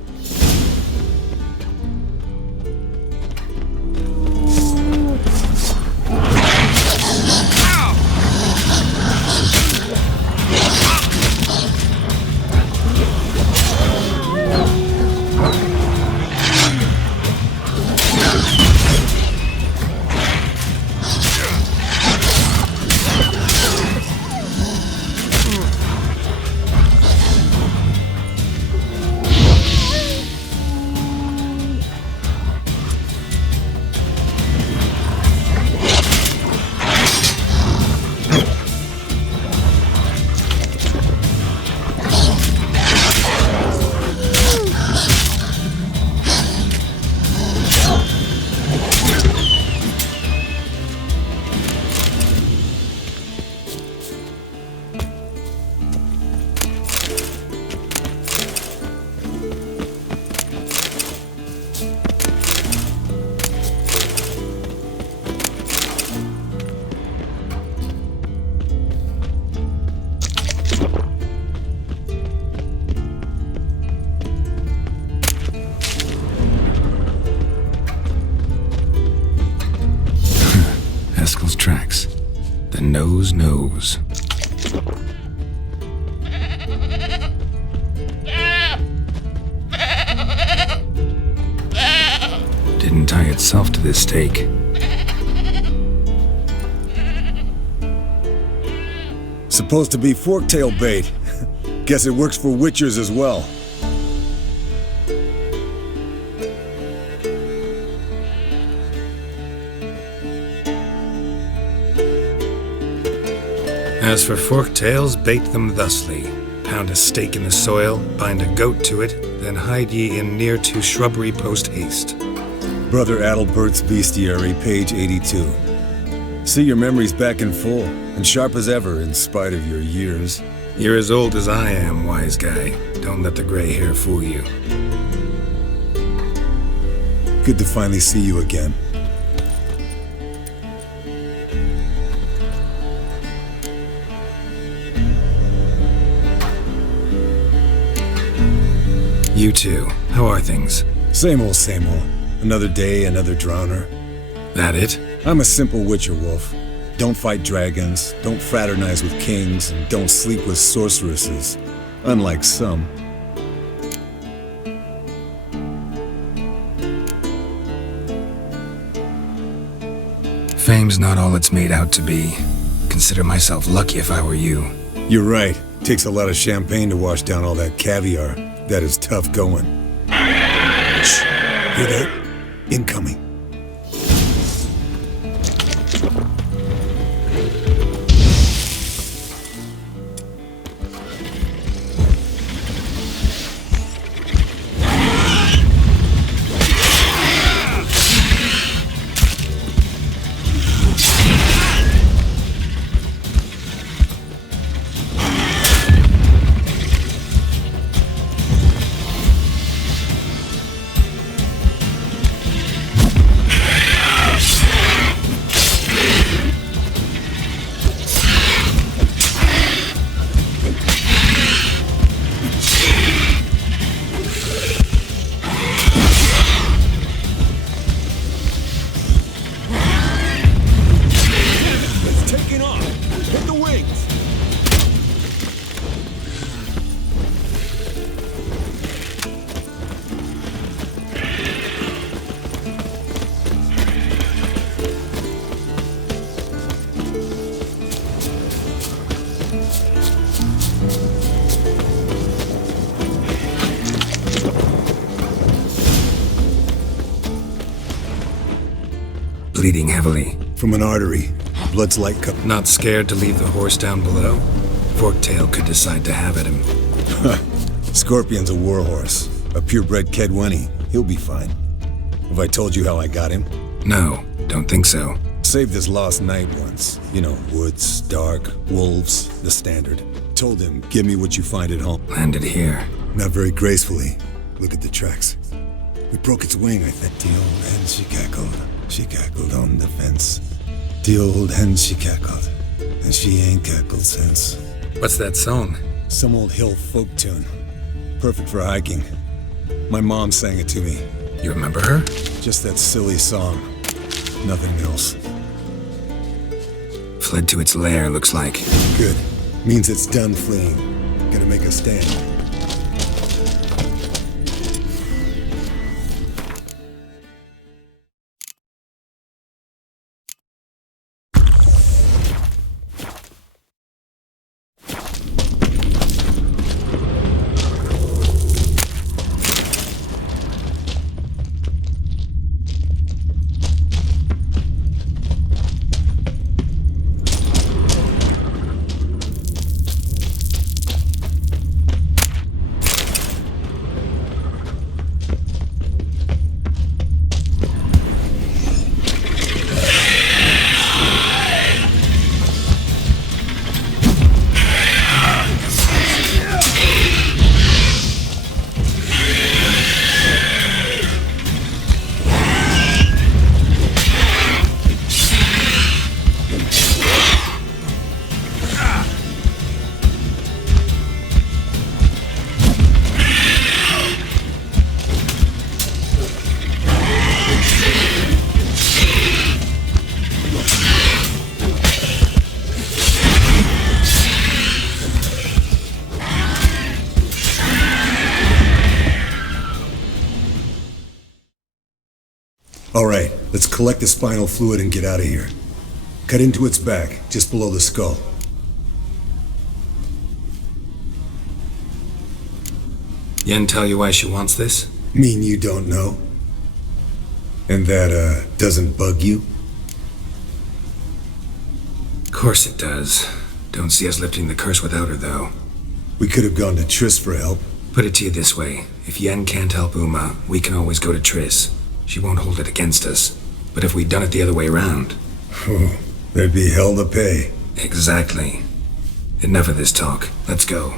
Eskel's tracks. The nose knows. Didn't tie itself to this stake. Supposed to be forktail bait. Guess it works for witchers as well. As for forktails, bait them thusly. Pound a stake in the soil, bind a goat to it, then hide ye in near to shrubbery post haste. Brother Adalbert's Bestiary, page 82. See your memories back in full, and sharp as ever in spite of your years. You're as old as I am, wise guy. Don't let the gray hair fool you. Good to finally see you again. You too. How are things? Same old, same old. Another day, another drowner. That it? I'm a simple witcher wolf. Don't fight dragons, don't fraternize with kings, and don't sleep with sorceresses. Unlike some. Fame's not all it's made out to be. Consider myself lucky if I were you. You're right. Takes a lot of champagne to wash down all that caviar. That is tough going. Shh. Hear that? Incoming. bleeding heavily. From an artery. Blood's light cup. Not scared to leave the horse down below? Forktail could decide to have at him. Scorpion's a warhorse. A purebred Kedwenny. He'll be fine. Have I told you how I got him? No, don't think so. Saved his lost night once. You know, woods, dark, wolves, the standard. Told him, give me what you find at home. Landed here. Not very gracefully. Look at the tracks. We broke its wing, I think. The old hen, she cackled. She cackled on the fence. The old hen, she cackled. And she ain't cackled since. What's that song? Some old hill folk tune. Perfect for hiking. My mom sang it to me. You remember her? Just that silly song. Nothing else. Fled to its lair, looks like. Good. Means it's done fleeing. Gonna make a stand. All right, let's collect the spinal fluid and get out of here. Cut into its back, just below the skull. Yen tell you why she wants this? Mean you don't know? And that, doesn't bug you? Of course it does. Don't see us lifting the curse without her, though. We could have gone to Triss for help. Put it to you this way. If Yen can't help Uma, we can always go to Triss. She won't hold it against us. But if we'd done it the other way around... there'd be hell to pay. Exactly. Enough of this talk. Let's go.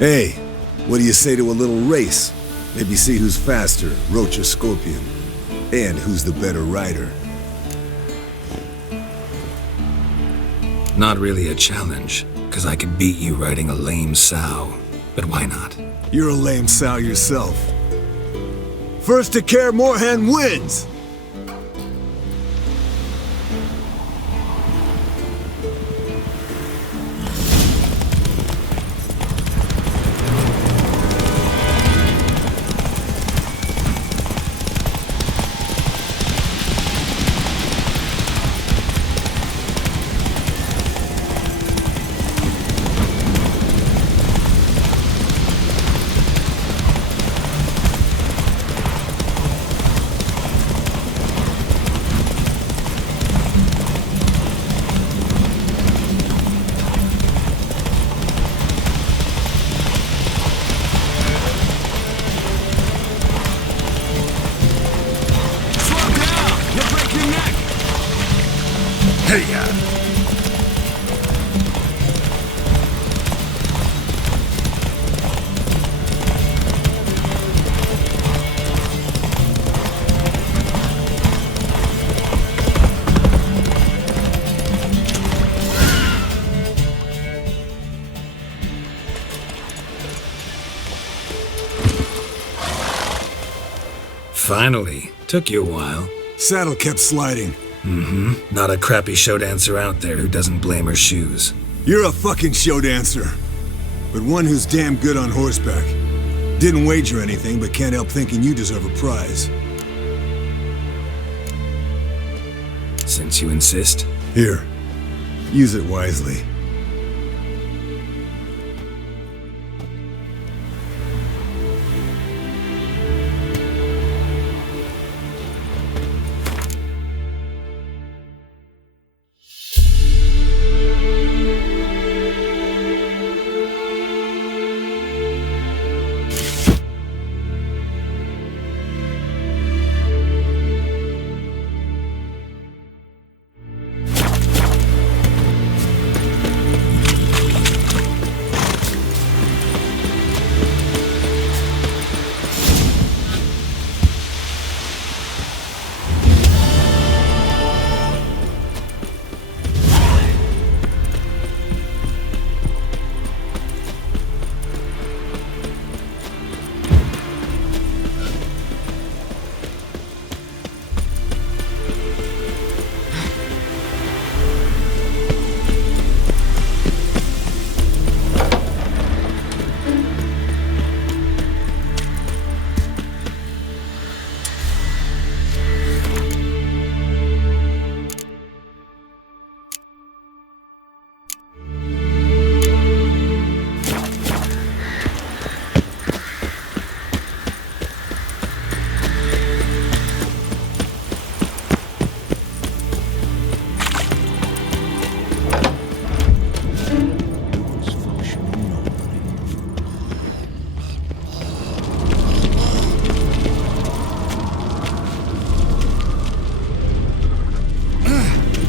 Hey, what do you say to a little race? Maybe see who's faster, Roach or Scorpion. And who's the better rider. Not really a challenge, because I could beat you riding a lame sow. But why not? You're a lame sow yourself. First to Kaer Morhen wins! Finally. Took you a while. Saddle kept sliding. Mm-hmm. Not a crappy show dancer out there who doesn't blame her shoes. You're a fucking show dancer. But one who's damn good on horseback. Didn't wager anything, but can't help thinking you deserve a prize. Since you insist. Here. Use it wisely.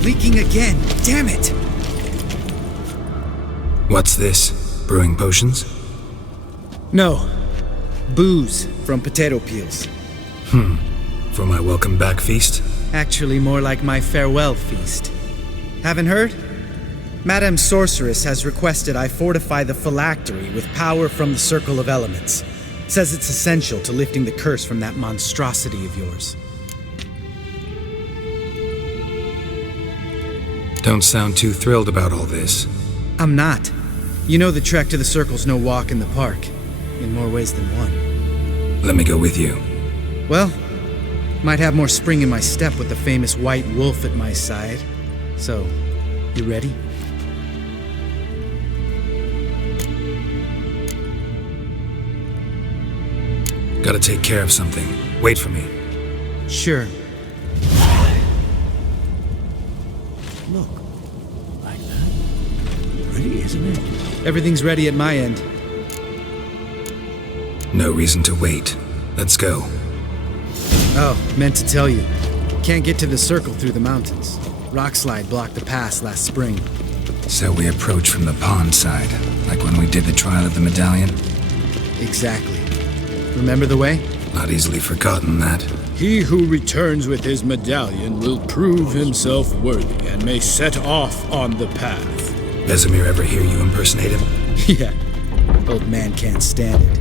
Leaking again. Damn it! What's this? Brewing potions? No. Booze from potato peels. For my welcome back feast? Actually, more like my farewell feast. Haven't heard? Madame Sorceress has requested I fortify the phylactery with power from the Circle of Elements. Says it's essential to lifting the curse from that monstrosity of yours. Don't sound too thrilled about all this. I'm not. You know the trek to the Circle's no walk in the park. In more ways than one. Let me go with you. Well, might have more spring in my step with the famous white wolf at my side. So, you ready? Gotta take care of something. Wait for me. Sure. Look. Like that. Pretty, isn't it? Everything's ready at my end. No reason to wait. Let's go. Oh, meant to tell you. Can't get to the Circle through the mountains. Rockslide blocked the pass last spring. So we approach from the pond side, like when we did the trial of the medallion? Exactly. Remember the way? Not easily forgotten, that. He who returns with his medallion will prove himself worthy and may set off on the path. Vesemir ever hear you impersonate him? Yeah. Old man can't stand it.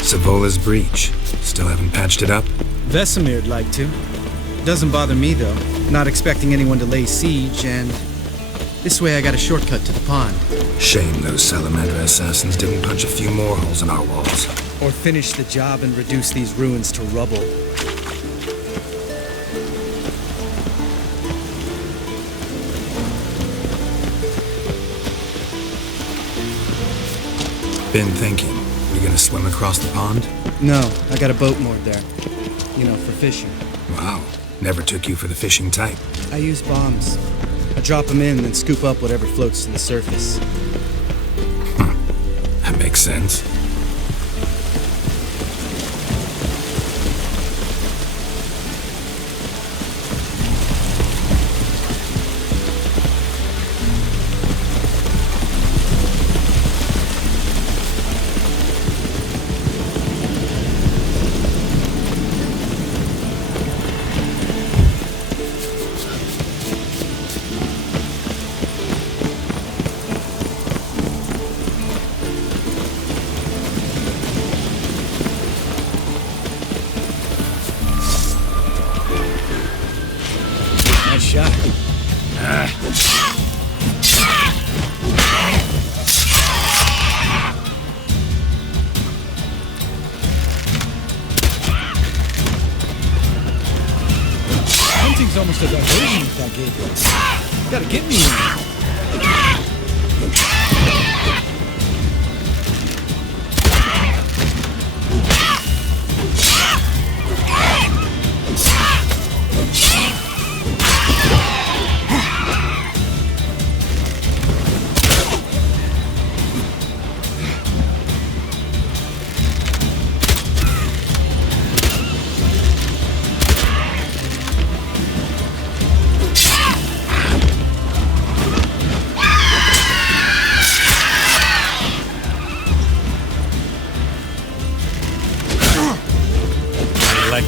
Savola's breach. Still haven't patched it up? Vesemir'd like to. Doesn't bother me, though. Not expecting anyone to lay siege, and this way I got a shortcut to the pond. Shame those salamander assassins didn't punch a few more holes in our walls. Or finish the job and reduce these ruins to rubble. Been thinking. You gonna swim across the pond? No, I got a boat moored there. You know, for fishing. Wow. Never took you for the fishing type. I use bombs. I drop them in, then scoop up whatever floats to the surface. That makes sense. still got hurting with that gate. You gotta get me in.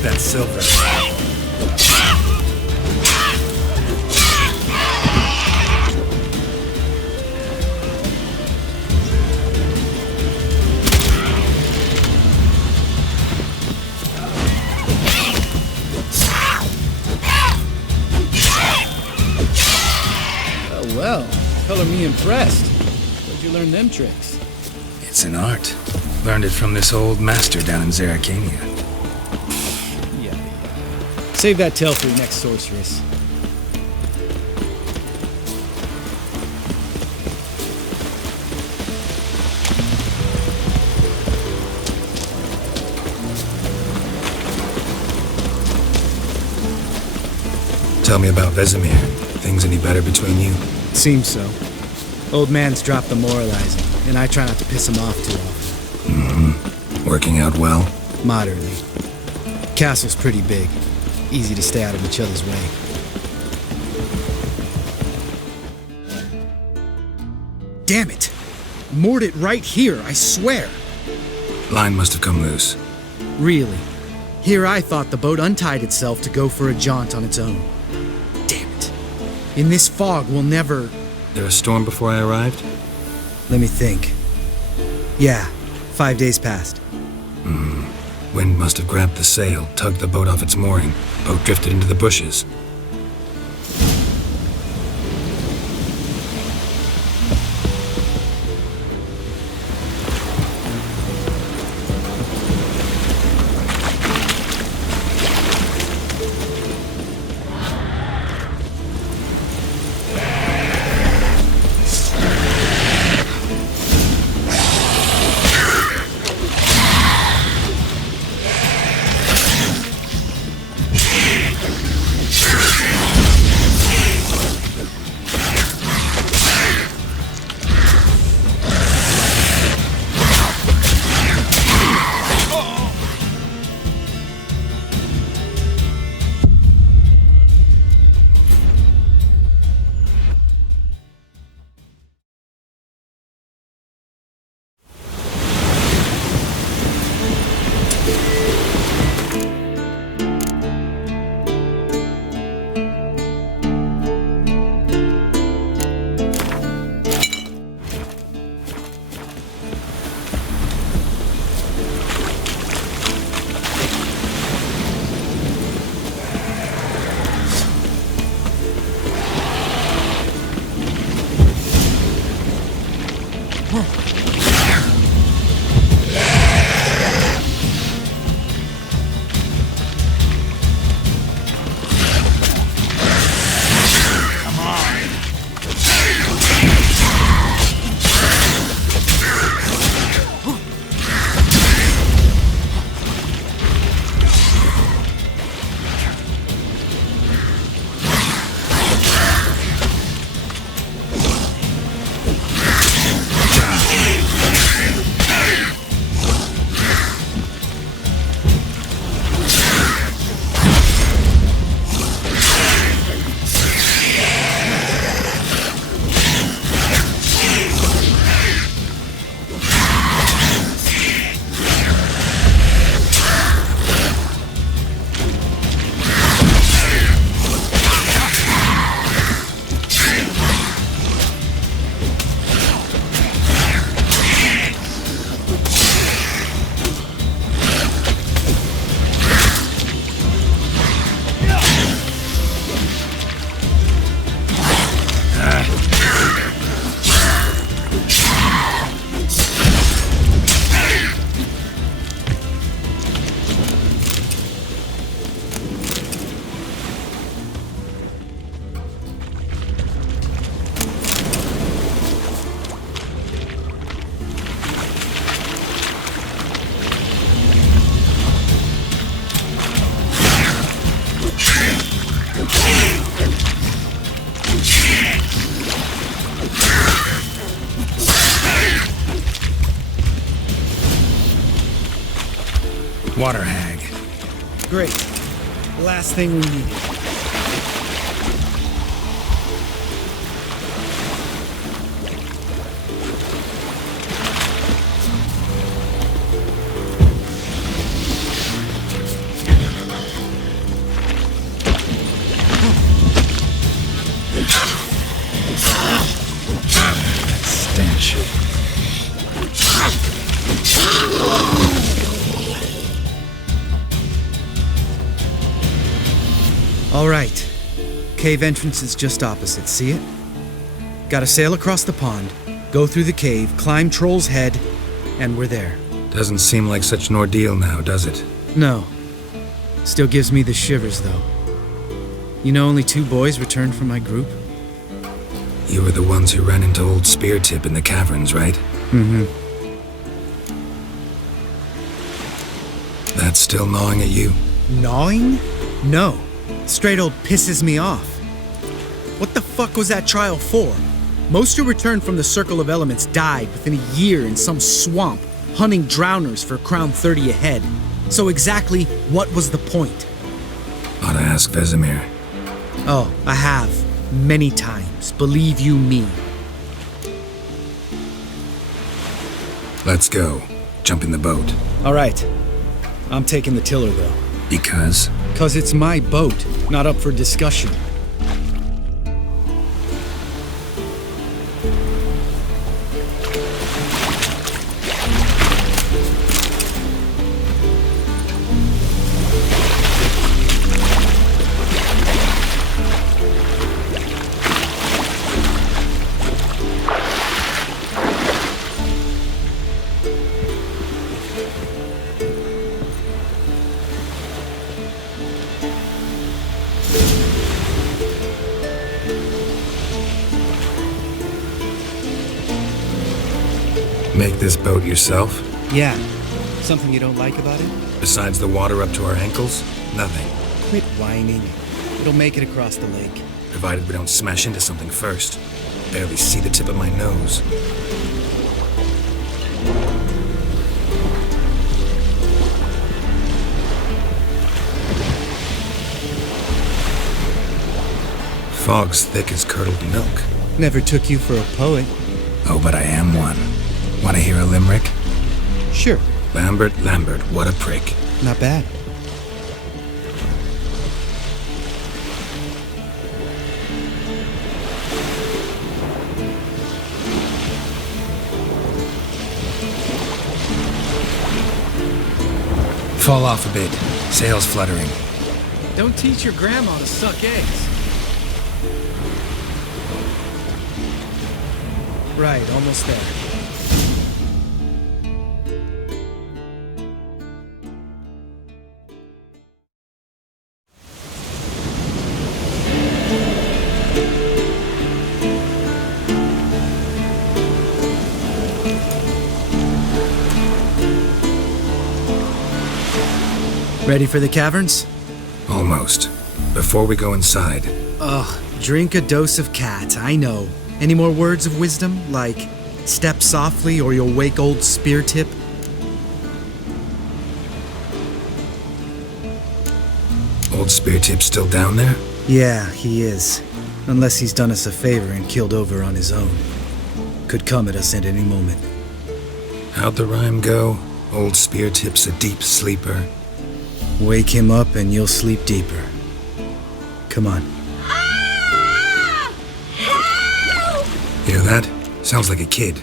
That silver. Oh, well. Color me impressed. Where'd you learn them tricks? It's an art. Learned it from this old master down in Zeracania. Save that tale for your next sorceress. Tell me about Vesemir. Things any better between you? Seems so. Old man's dropped the moralizing, and I try not to piss him off too often. Mm-hmm. Working out well? Moderately. Castle's pretty big. Easy to stay out of each other's way. Damn it! Moored it right here, I swear! Line must have come loose. Really? Here I thought the boat untied itself to go for a jaunt on its own. Damn it. In this fog, we'll never... There a storm before I arrived? Let me think. Yeah, 5 days passed. Wind must have grabbed the sail, tugged the boat off its mooring. Boat drifted into the bushes. Water hag. Great. Last thing we needed. Stench. All right. Cave entrance is just opposite, see it? Gotta sail across the pond, go through the cave, climb Troll's Head, and we're there. Doesn't seem like such an ordeal now, does it? No. Still gives me the shivers, though. You know only 2 boys returned from my group? You were the ones who ran into old Speartip in the caverns, right? Mm-hmm. That's still gnawing at you? Gnawing? No. Straight old pisses me off. What the fuck was that trial for? Most who returned from the Circle of Elements died within a year in some swamp, hunting drowners for Crown 30 a head. So exactly what was the point? Ought to ask Vesemir. Oh, I have. Many times. Believe you me. Let's go. Jump in the boat. All right. I'm taking the tiller, though. Because? 'Cause it's my boat, not up for discussion. Make this boat yourself? Yeah. Something you don't like about it? Besides the water up to our ankles? Nothing. Quit whining. It'll make it across the lake. Provided we don't smash into something first. Barely see the tip of my nose. Fog's thick as curdled milk. Never took you for a poet. Oh, but I am one. Want to hear a limerick? Sure. Lambert, what a prick. Not bad. Fall off a bit. Sails fluttering. Don't teach your grandma to suck eggs. Right, almost there. Ready for the caverns? Almost. Before we go inside. Ugh, drink a dose of cat, I know. Any more words of wisdom, like step softly or you'll wake old Speartip? Old Speartip's still down there? Yeah, he is. Unless he's done us a favor and killed over on his own. Could come at us at any moment. How'd the rhyme go? Old Speartip's a deep sleeper. Wake him up and you'll sleep deeper. Come on. Hear that? Sounds like a kid.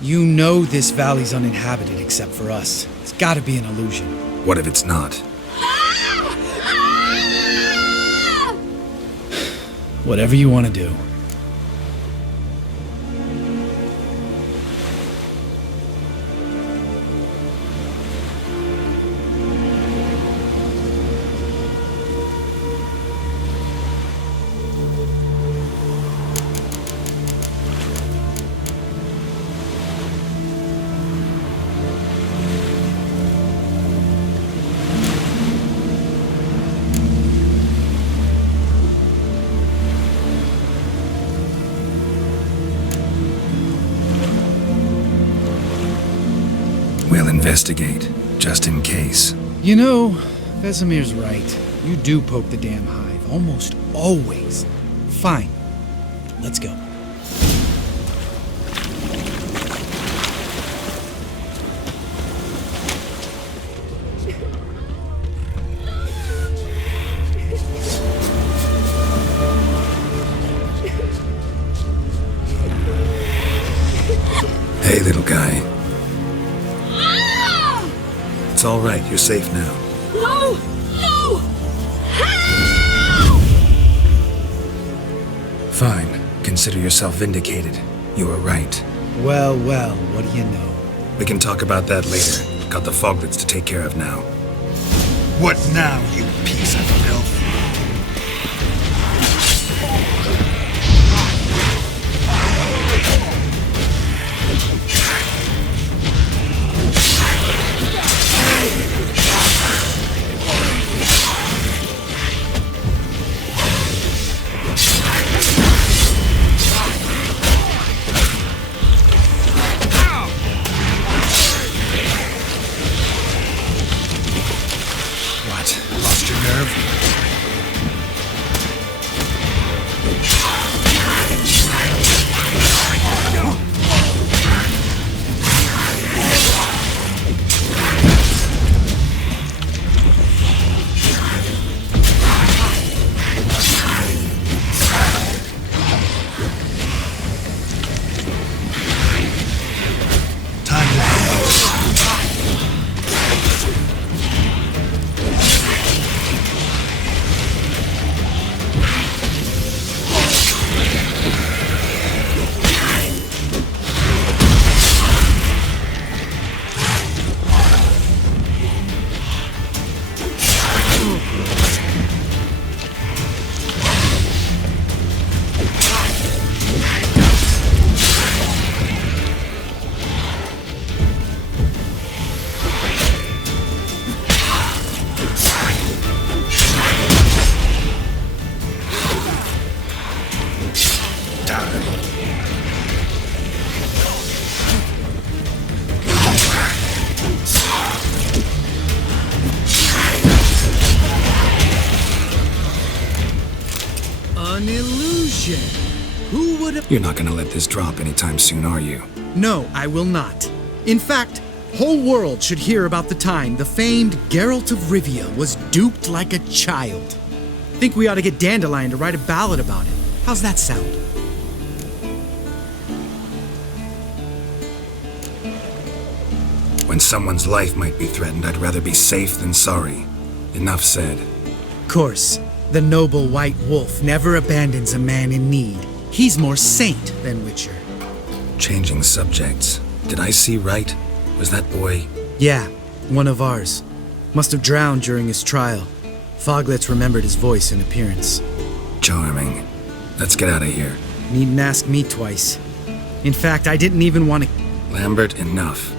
You know this valley's uninhabited except for us. It's gotta be an illusion. What if it's not? Whatever you want to do. We'll investigate, just in case. You know, Vesemir's right. You do poke the damn hive, almost always. Fine. Let's go. Hey, little guy. It's all right. You're safe now. No! No! Fine. Consider yourself vindicated. You were right. Well, well, what do you know? We can talk about that later. Got the foglets to take care of now. What now, you piece of filth? Lost your nerve? An illusion. Who would have... You're not gonna let this drop anytime soon, are you? No, I will not. In fact, whole world should hear about the time the famed Geralt of Rivia was duped like a child. Think we ought to get Dandelion to write a ballad about it. How's that sound? When someone's life might be threatened, I'd rather be safe than sorry. Enough said. Course, the noble white wolf never abandons a man in need. He's more saint than Witcher. Changing subjects. Did I see right? Was that boy... Yeah, one of ours. Must have drowned during his trial. Foglets remembered his voice and appearance. Charming. Let's get out of here. Needn't ask me twice. In fact, I didn't even want to... Lambert, enough.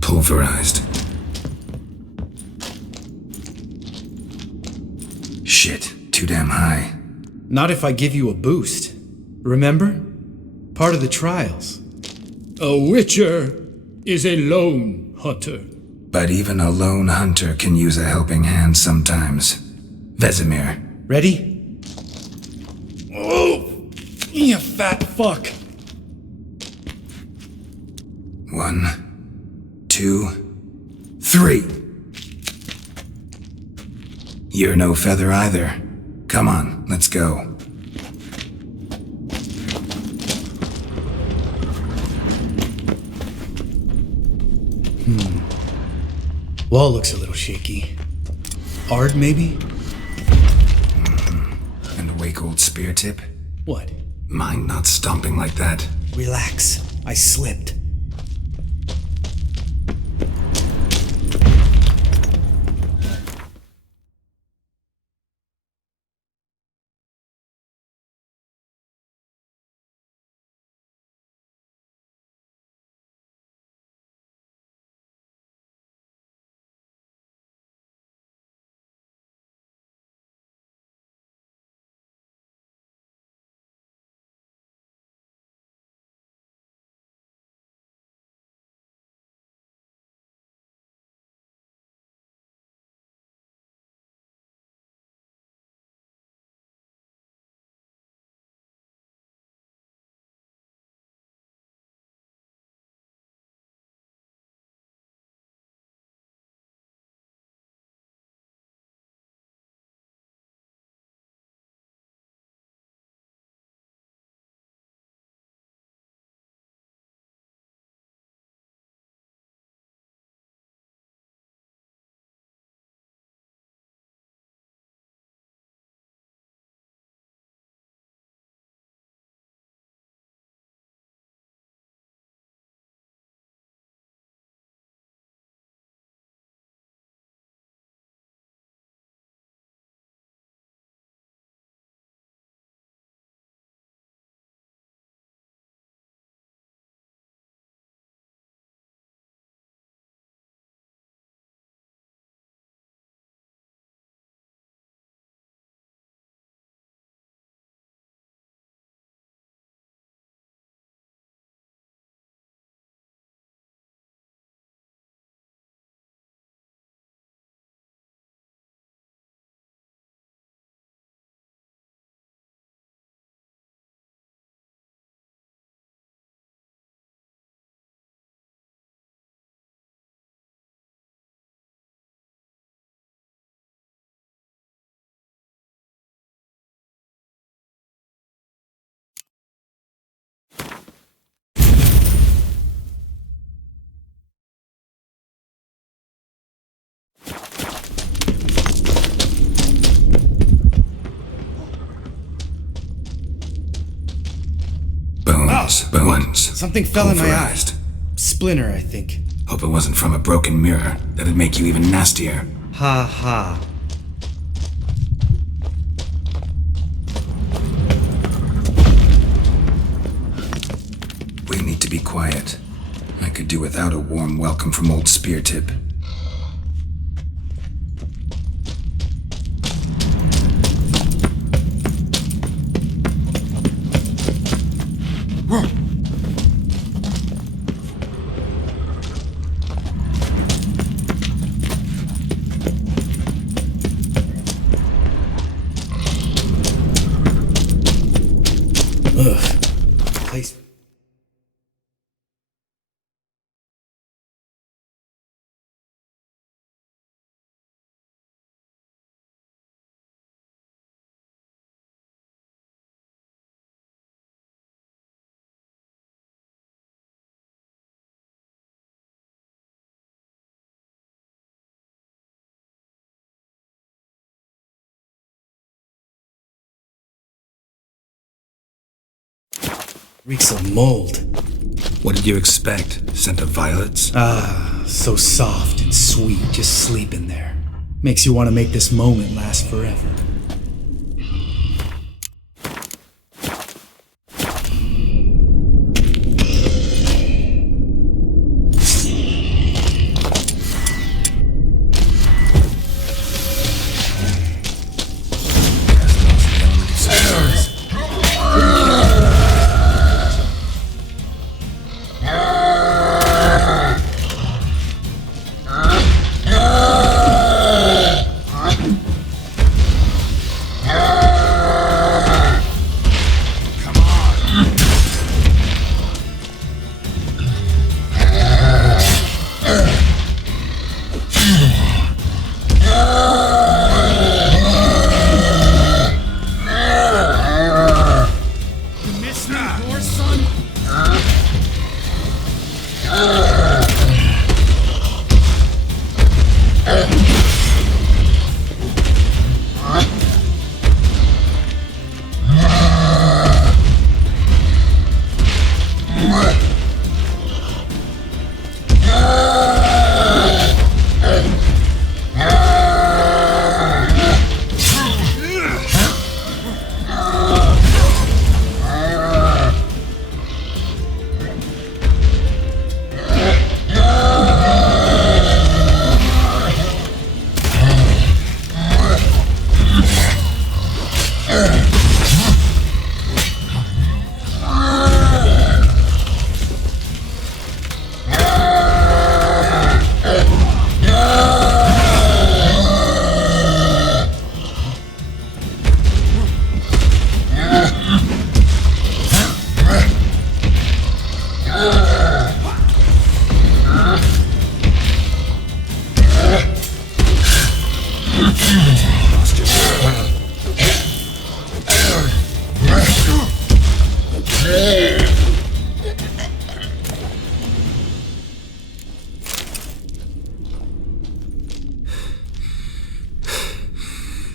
Pulverized. Shit, too damn high. Not if I give you a boost. Remember? Part of the trials. A Witcher is a lone hunter. But even a lone hunter can use a helping hand sometimes. Vesemir. Ready? Oh! You fat fuck! 1, 2, 3. You're no feather either. Come on, let's go. Wall looks a little shaky. Ard, maybe? And awake old spear tip? What? Mind not stomping like that. Relax. I slipped. Bones. Something fell in my eye. Pulverized. Splinter, I think. Hope it wasn't from a broken mirror. That'd make you even nastier. Ha ha. We need to be quiet. I could do without a warm welcome from old Spear Tip. Place. Reeks of mold. What did you expect? Scent of violets? Ah, so soft and sweet, just sleeping there. Makes you want to make this moment last forever. Your son.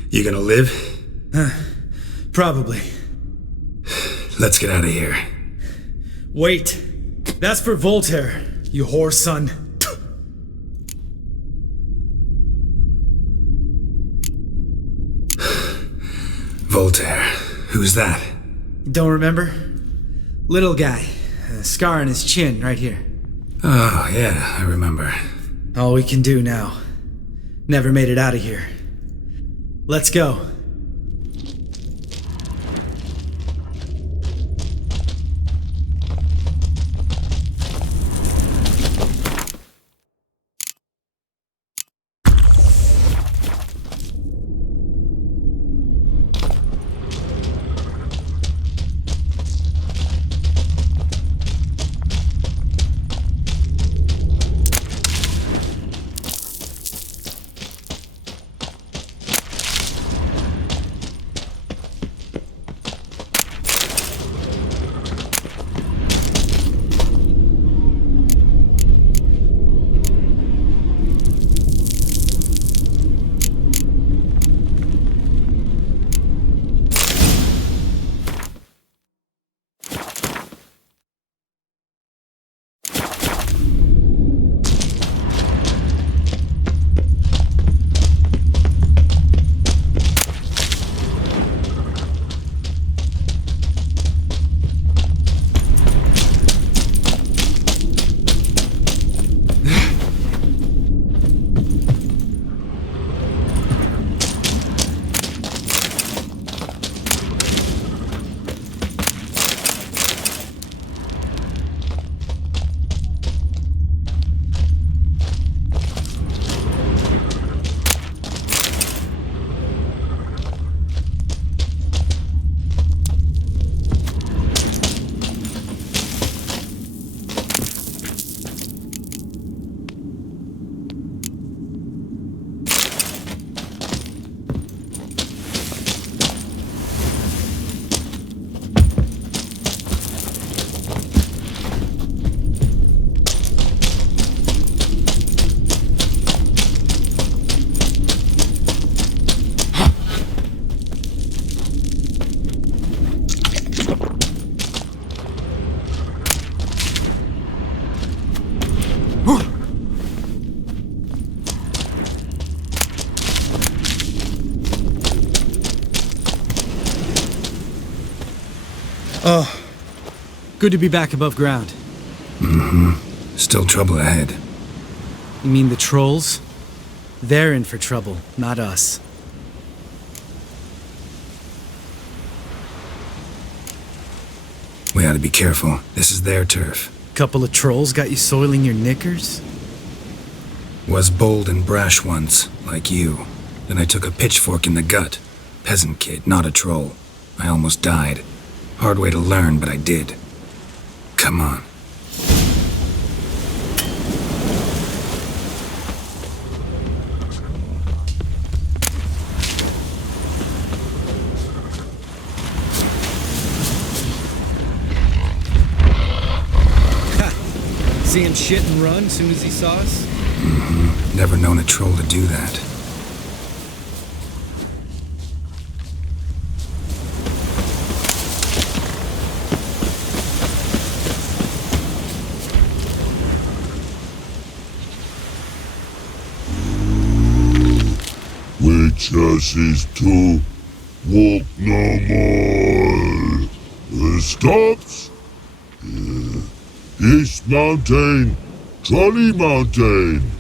You gonna live? Probably. Let's get out of here. Wait. That's for Voltaire, you whore son. Voltaire. Who's that? Don't remember? Little guy. A scar on his chin right here. Oh, yeah, I remember. All we can do now. Never made it out of here. Let's go. Oh, good to be back above ground. Mm-hmm. Still trouble ahead. You mean the trolls? They're in for trouble, not us. We ought to be careful. This is their turf. Couple of trolls got you soiling your knickers? Was bold and brash once, like you. Then I took a pitchfork in the gut. Peasant kid, not a troll. I almost died. Hard way to learn, but I did. Come on. See him shit and run soon as he saw us? Mm-hmm. Never known a troll to do that. Witchers is to walk no more. Stops? This mountain, Trolley Mountain.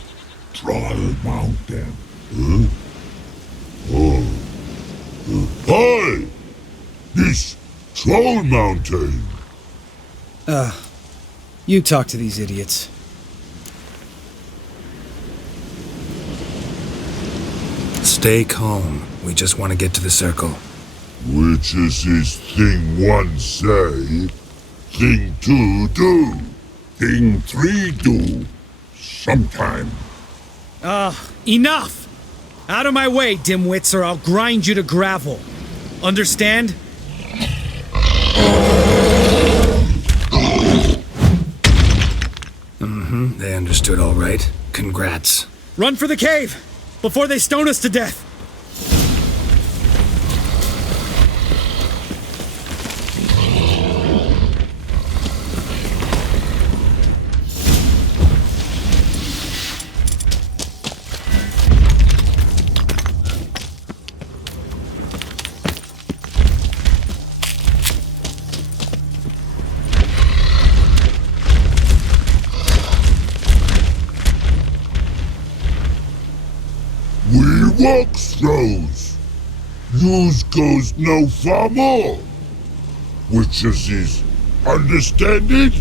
Troll Mountain. Huh? Oh. Hi! This Troll Mountain. You talk to these idiots. Stay calm. We just want to get to the circle. Which is this thing one say, thing two do, thing three do, sometime. Enough! Out of my way, dimwits, or I'll grind you to gravel. Understand? Mm-hmm, they understood all right. Congrats. Run for the cave! Before they stone us to death! Walk throws. Yous goes no far more. Witches is understand it?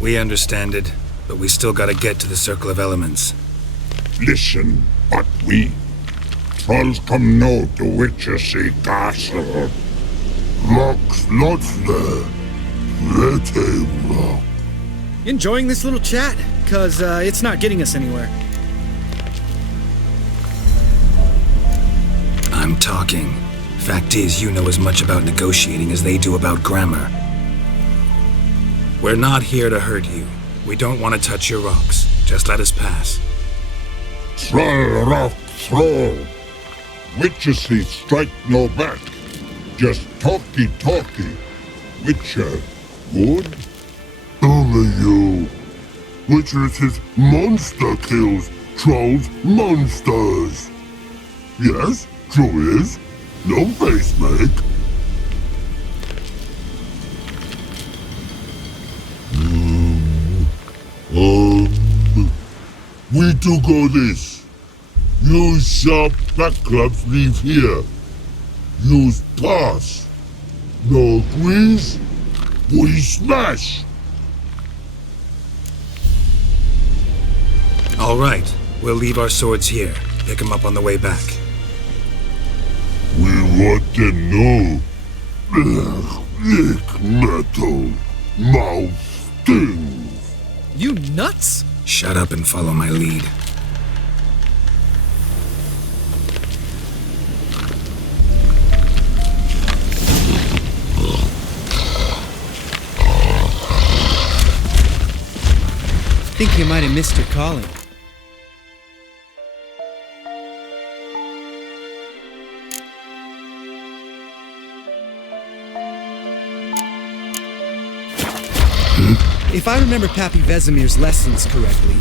We understand it, but we still gotta get to the Circle of Elements. Listen, but we trolls come no to Witches castle. Rocks lots there. Pretty rock. Enjoying this little chat? 'Cause it's not getting us anywhere. I'm talking. Fact is, you know as much about negotiating as they do about grammar. We're not here to hurt you. We don't want to touch your rocks. Just let us pass. Troll rock throw. Witches he strike no back. Just talky. Witcher, good? Only you. Witches his monster kills. Trolls monsters. Yes? True is. No face make. We do go this. Use sharp back clubs leave here. Use pass. No agrees? We smash. All right. We'll leave our swords here. Pick them up on the way back. We want to know. Lick metal. Mouth stings. You nuts? Shut up and follow my lead. Think you might have missed your calling. If I remember Pappy Vesemir's lessons correctly,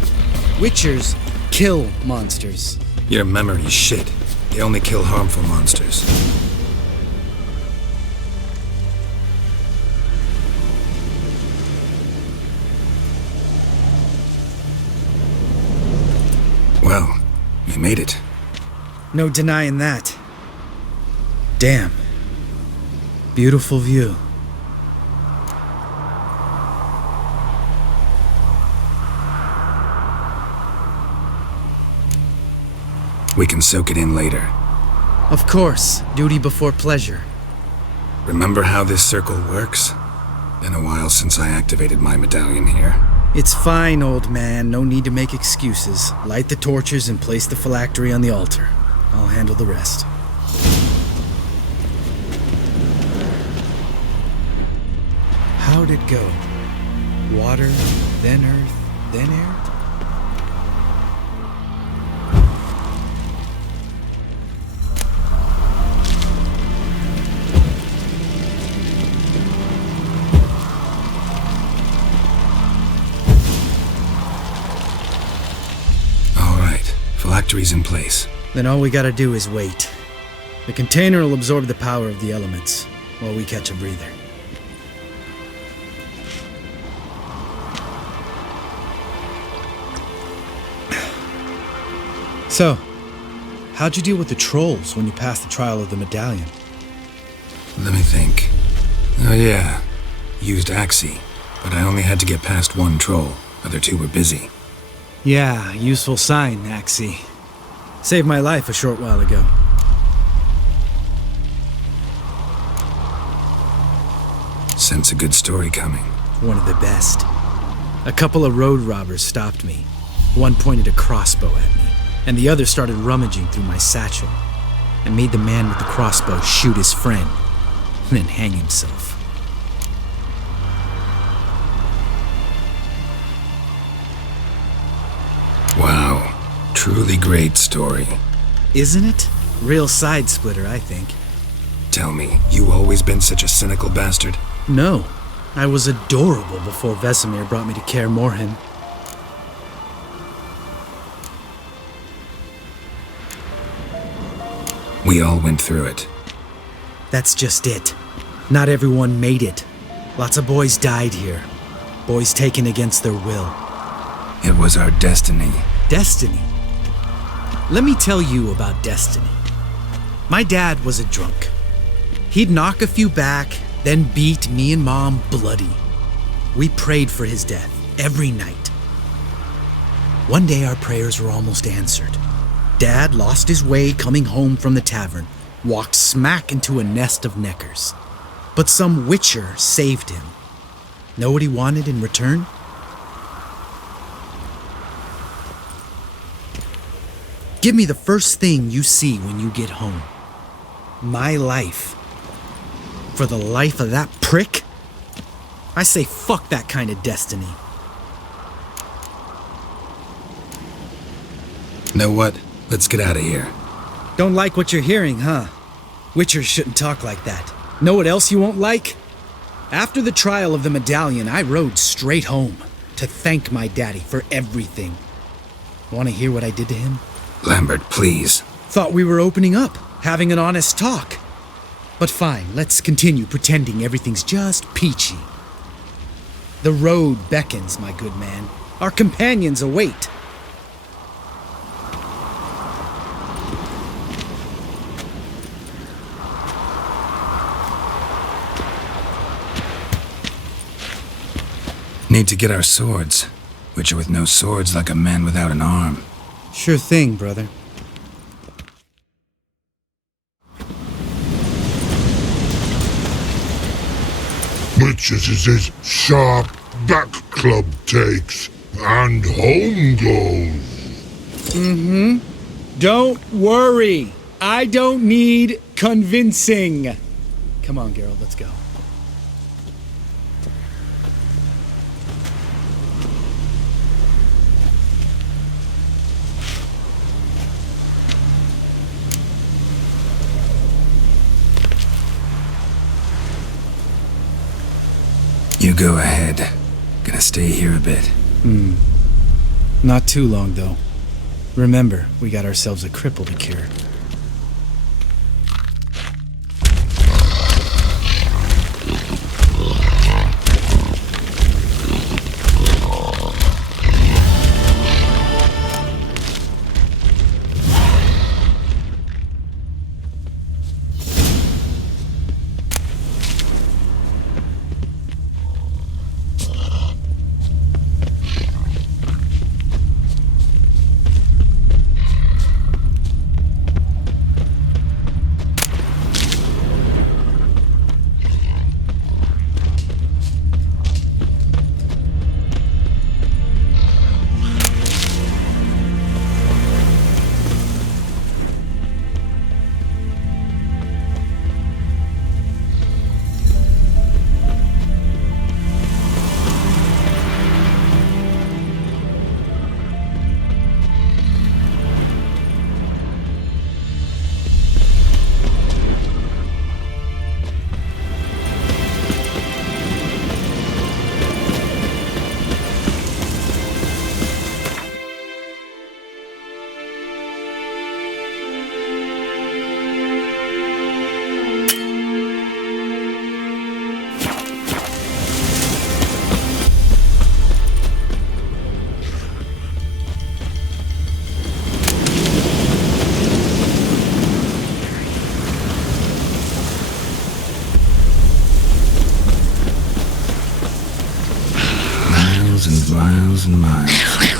Witchers kill monsters. Your memory's shit. They only kill harmful monsters. Well, we made it. No denying that. Damn. Beautiful view. We can soak it in later. Of course, duty before pleasure. Remember how this circle works? Been a while since I activated my medallion here. It's fine, old man. No need to make excuses. Light the torches and place the phylactery on the altar. I'll handle the rest. How'd it go? Water, then earth, then aired? Phylactery's in place. Then all we gotta do is wait. The container will absorb the power of the elements, while we catch a breather. So, how'd you deal with the trolls when you passed the trial of the medallion? Let me think. Oh yeah, used Axie, but I only had to get past one troll. Other two were busy. Yeah, useful sign, Axie. Saved my life a short while ago. Sense a good story coming. One of the best. A couple of road robbers stopped me. One pointed a crossbow at me, and the other started rummaging through my satchel, and made the man with the crossbow shoot his friend, and then hang himself. Wow, truly great story. Isn't it? Real side splitter, I think. Tell me, you always been such a cynical bastard? No, I was adorable before Vesemir brought me to Kaer Morhen. We all went through it. That's just it. Not everyone made it. Lots of boys died here. Boys taken against their will. It was our destiny. Destiny? Let me tell you about destiny. My dad was a drunk. He'd knock a few back, then beat me and Mom bloody. We prayed for his death every night. One day our prayers were almost answered. Dad lost his way coming home from the tavern, walked smack into a nest of neckers. But some witcher saved him. Know what he wanted in return? Give me the first thing you see when you get home. My life. For the life of that prick? I say fuck that kind of destiny. Know what? Let's get out of here. Don't like what you're hearing, huh? Witchers shouldn't talk like that. Know what else you won't like? After the trial of the medallion, I rode straight home to thank my daddy for everything. Want to hear what I did to him? Lambert, please. Thought we were opening up, having an honest talk. But fine, let's continue pretending everything's just peachy. The road beckons, my good man. Our companions await. Need to get our swords. Witcher with no swords like a man without an arm. Sure thing, brother. Witches is his sharp back club takes, and home goes. Don't worry. I don't need convincing. Come on, Geralt, let's go. You go ahead. Gonna stay here a bit. Not too long, though. Remember, we got ourselves a cripple to cure. miles and miles and miles.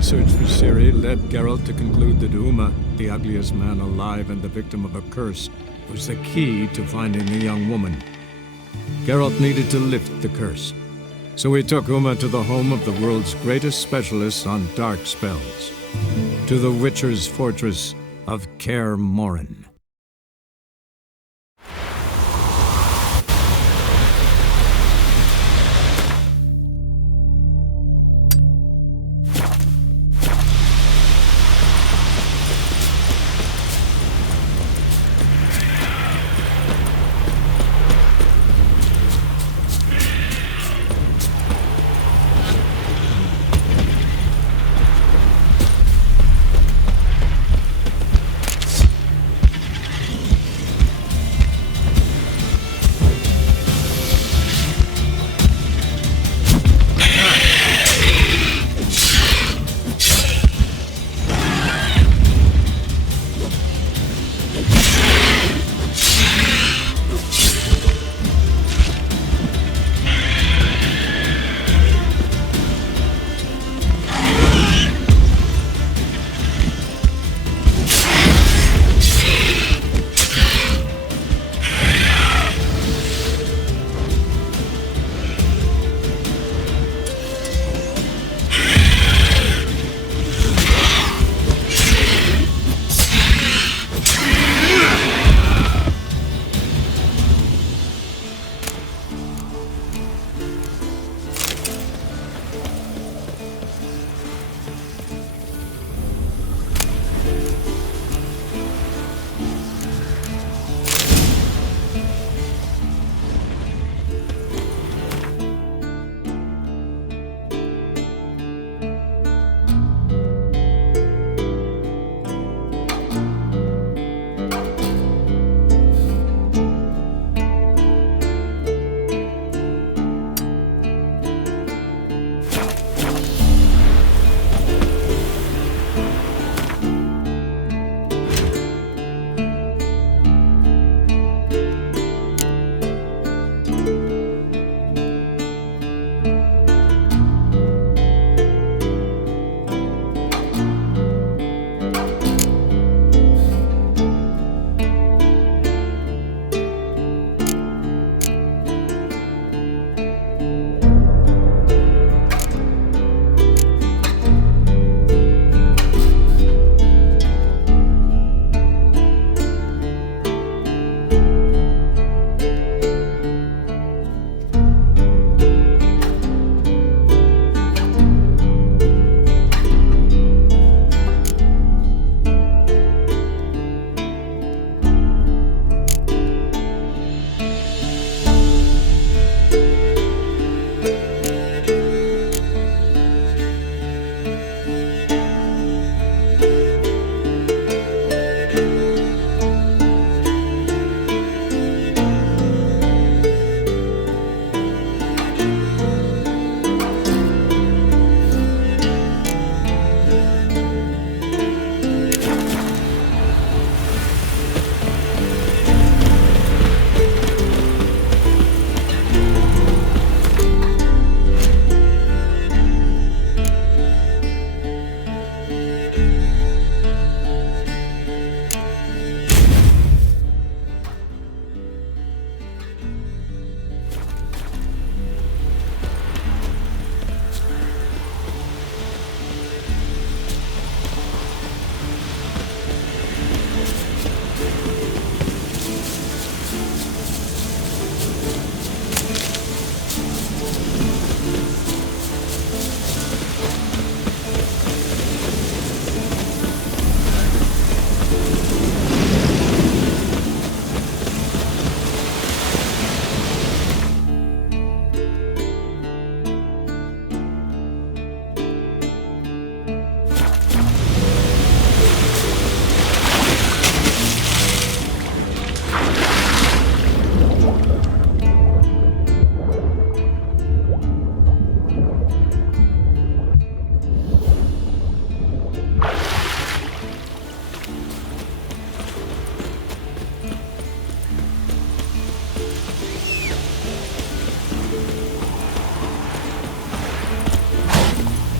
Search for Ciri led Geralt to conclude that Uma, the ugliest man alive and the victim of a curse, was the key to finding the young woman. Geralt needed to lift the curse, so he took Uma to the home of the world's greatest specialist on dark spells, to the Witcher's fortress of Kaer Morhen.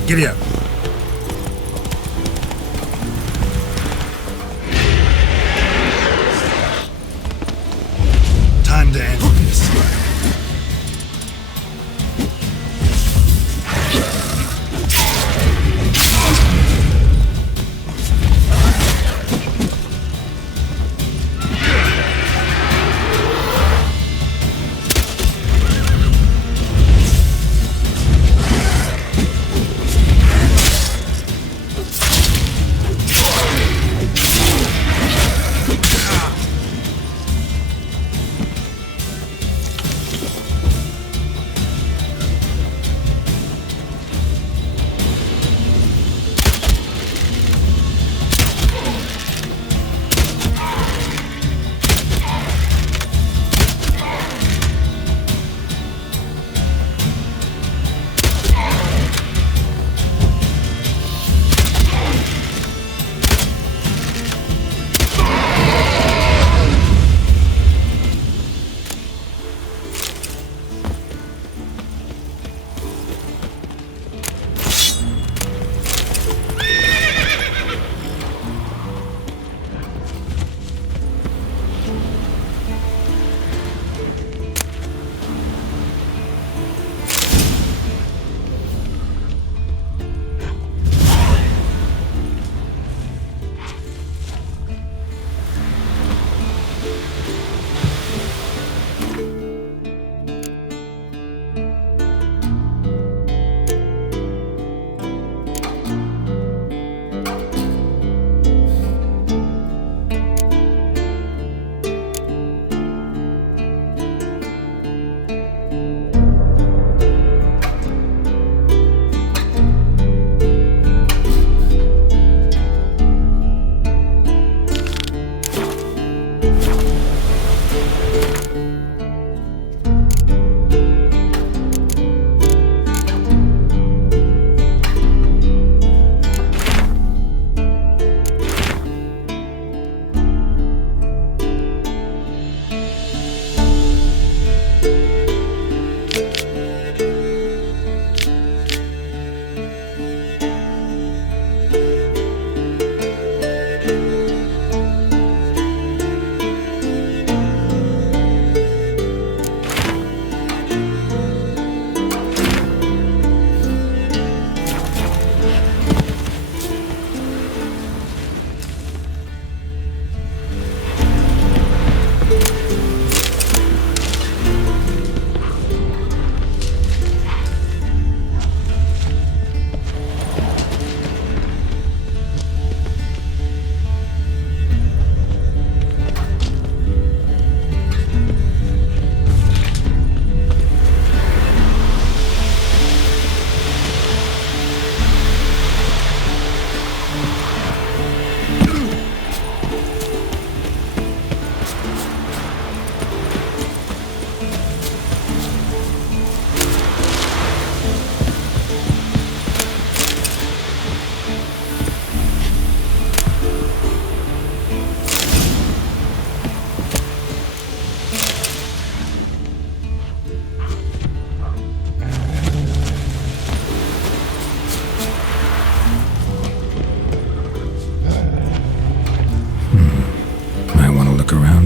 Giddy up. Time to end this.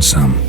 Some.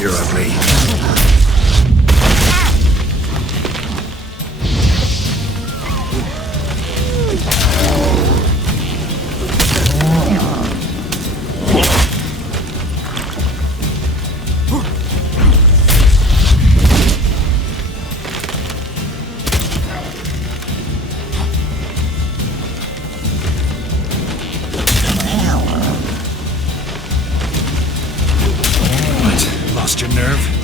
You're ugly. Lost your nerve?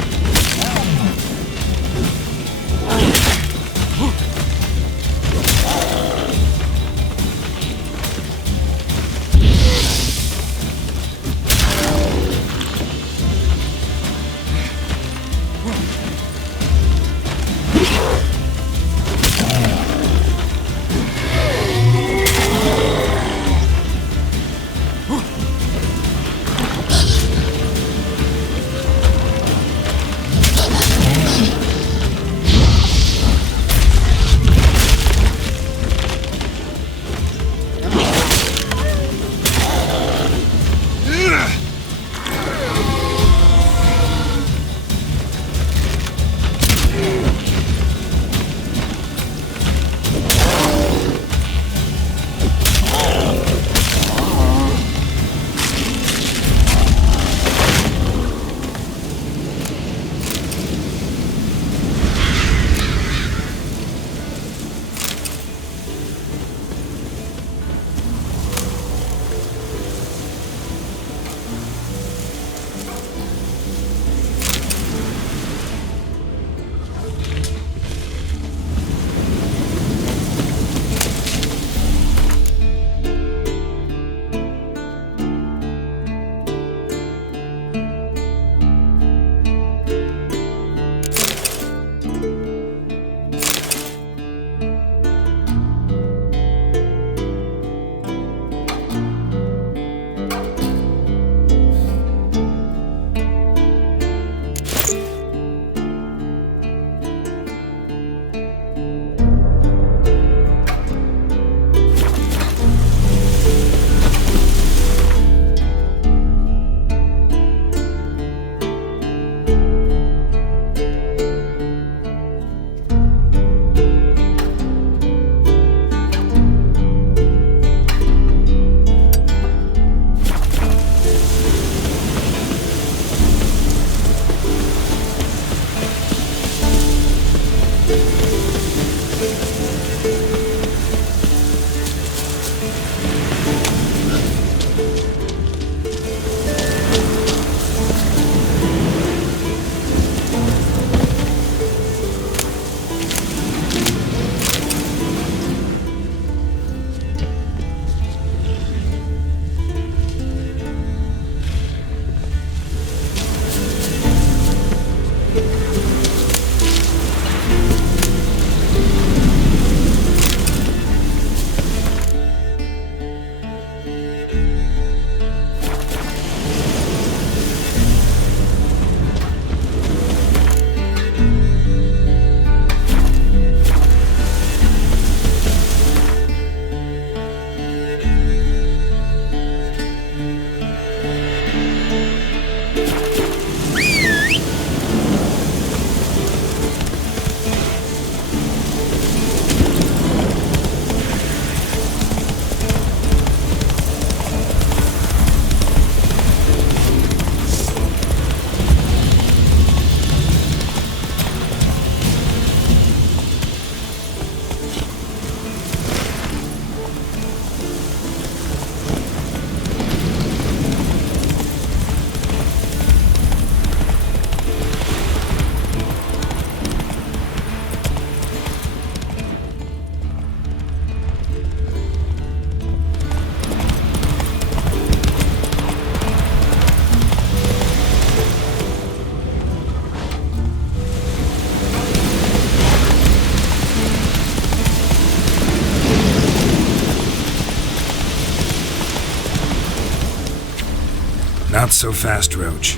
Not so fast, Roach.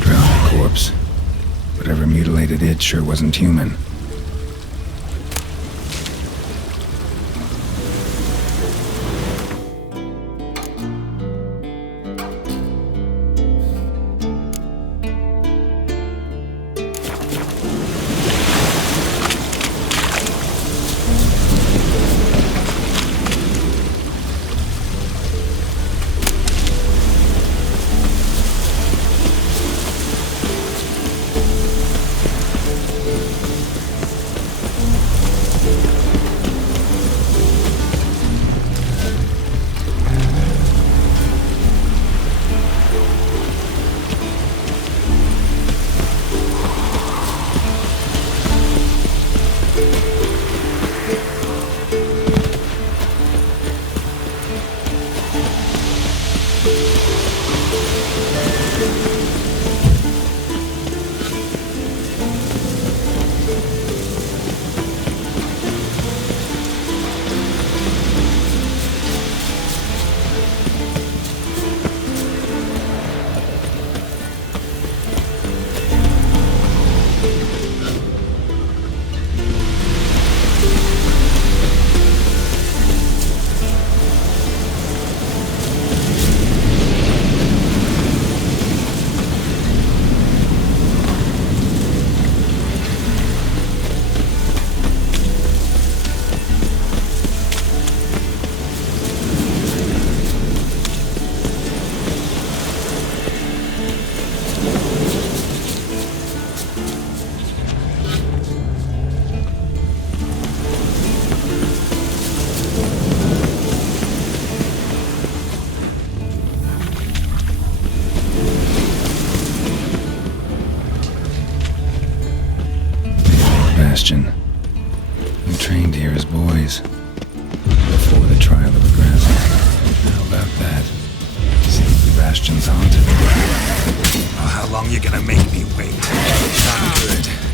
Drowned corpse. Whatever mutilated it sure wasn't human. questions, Aunt. Oh, how long you gonna make me wait? Not good.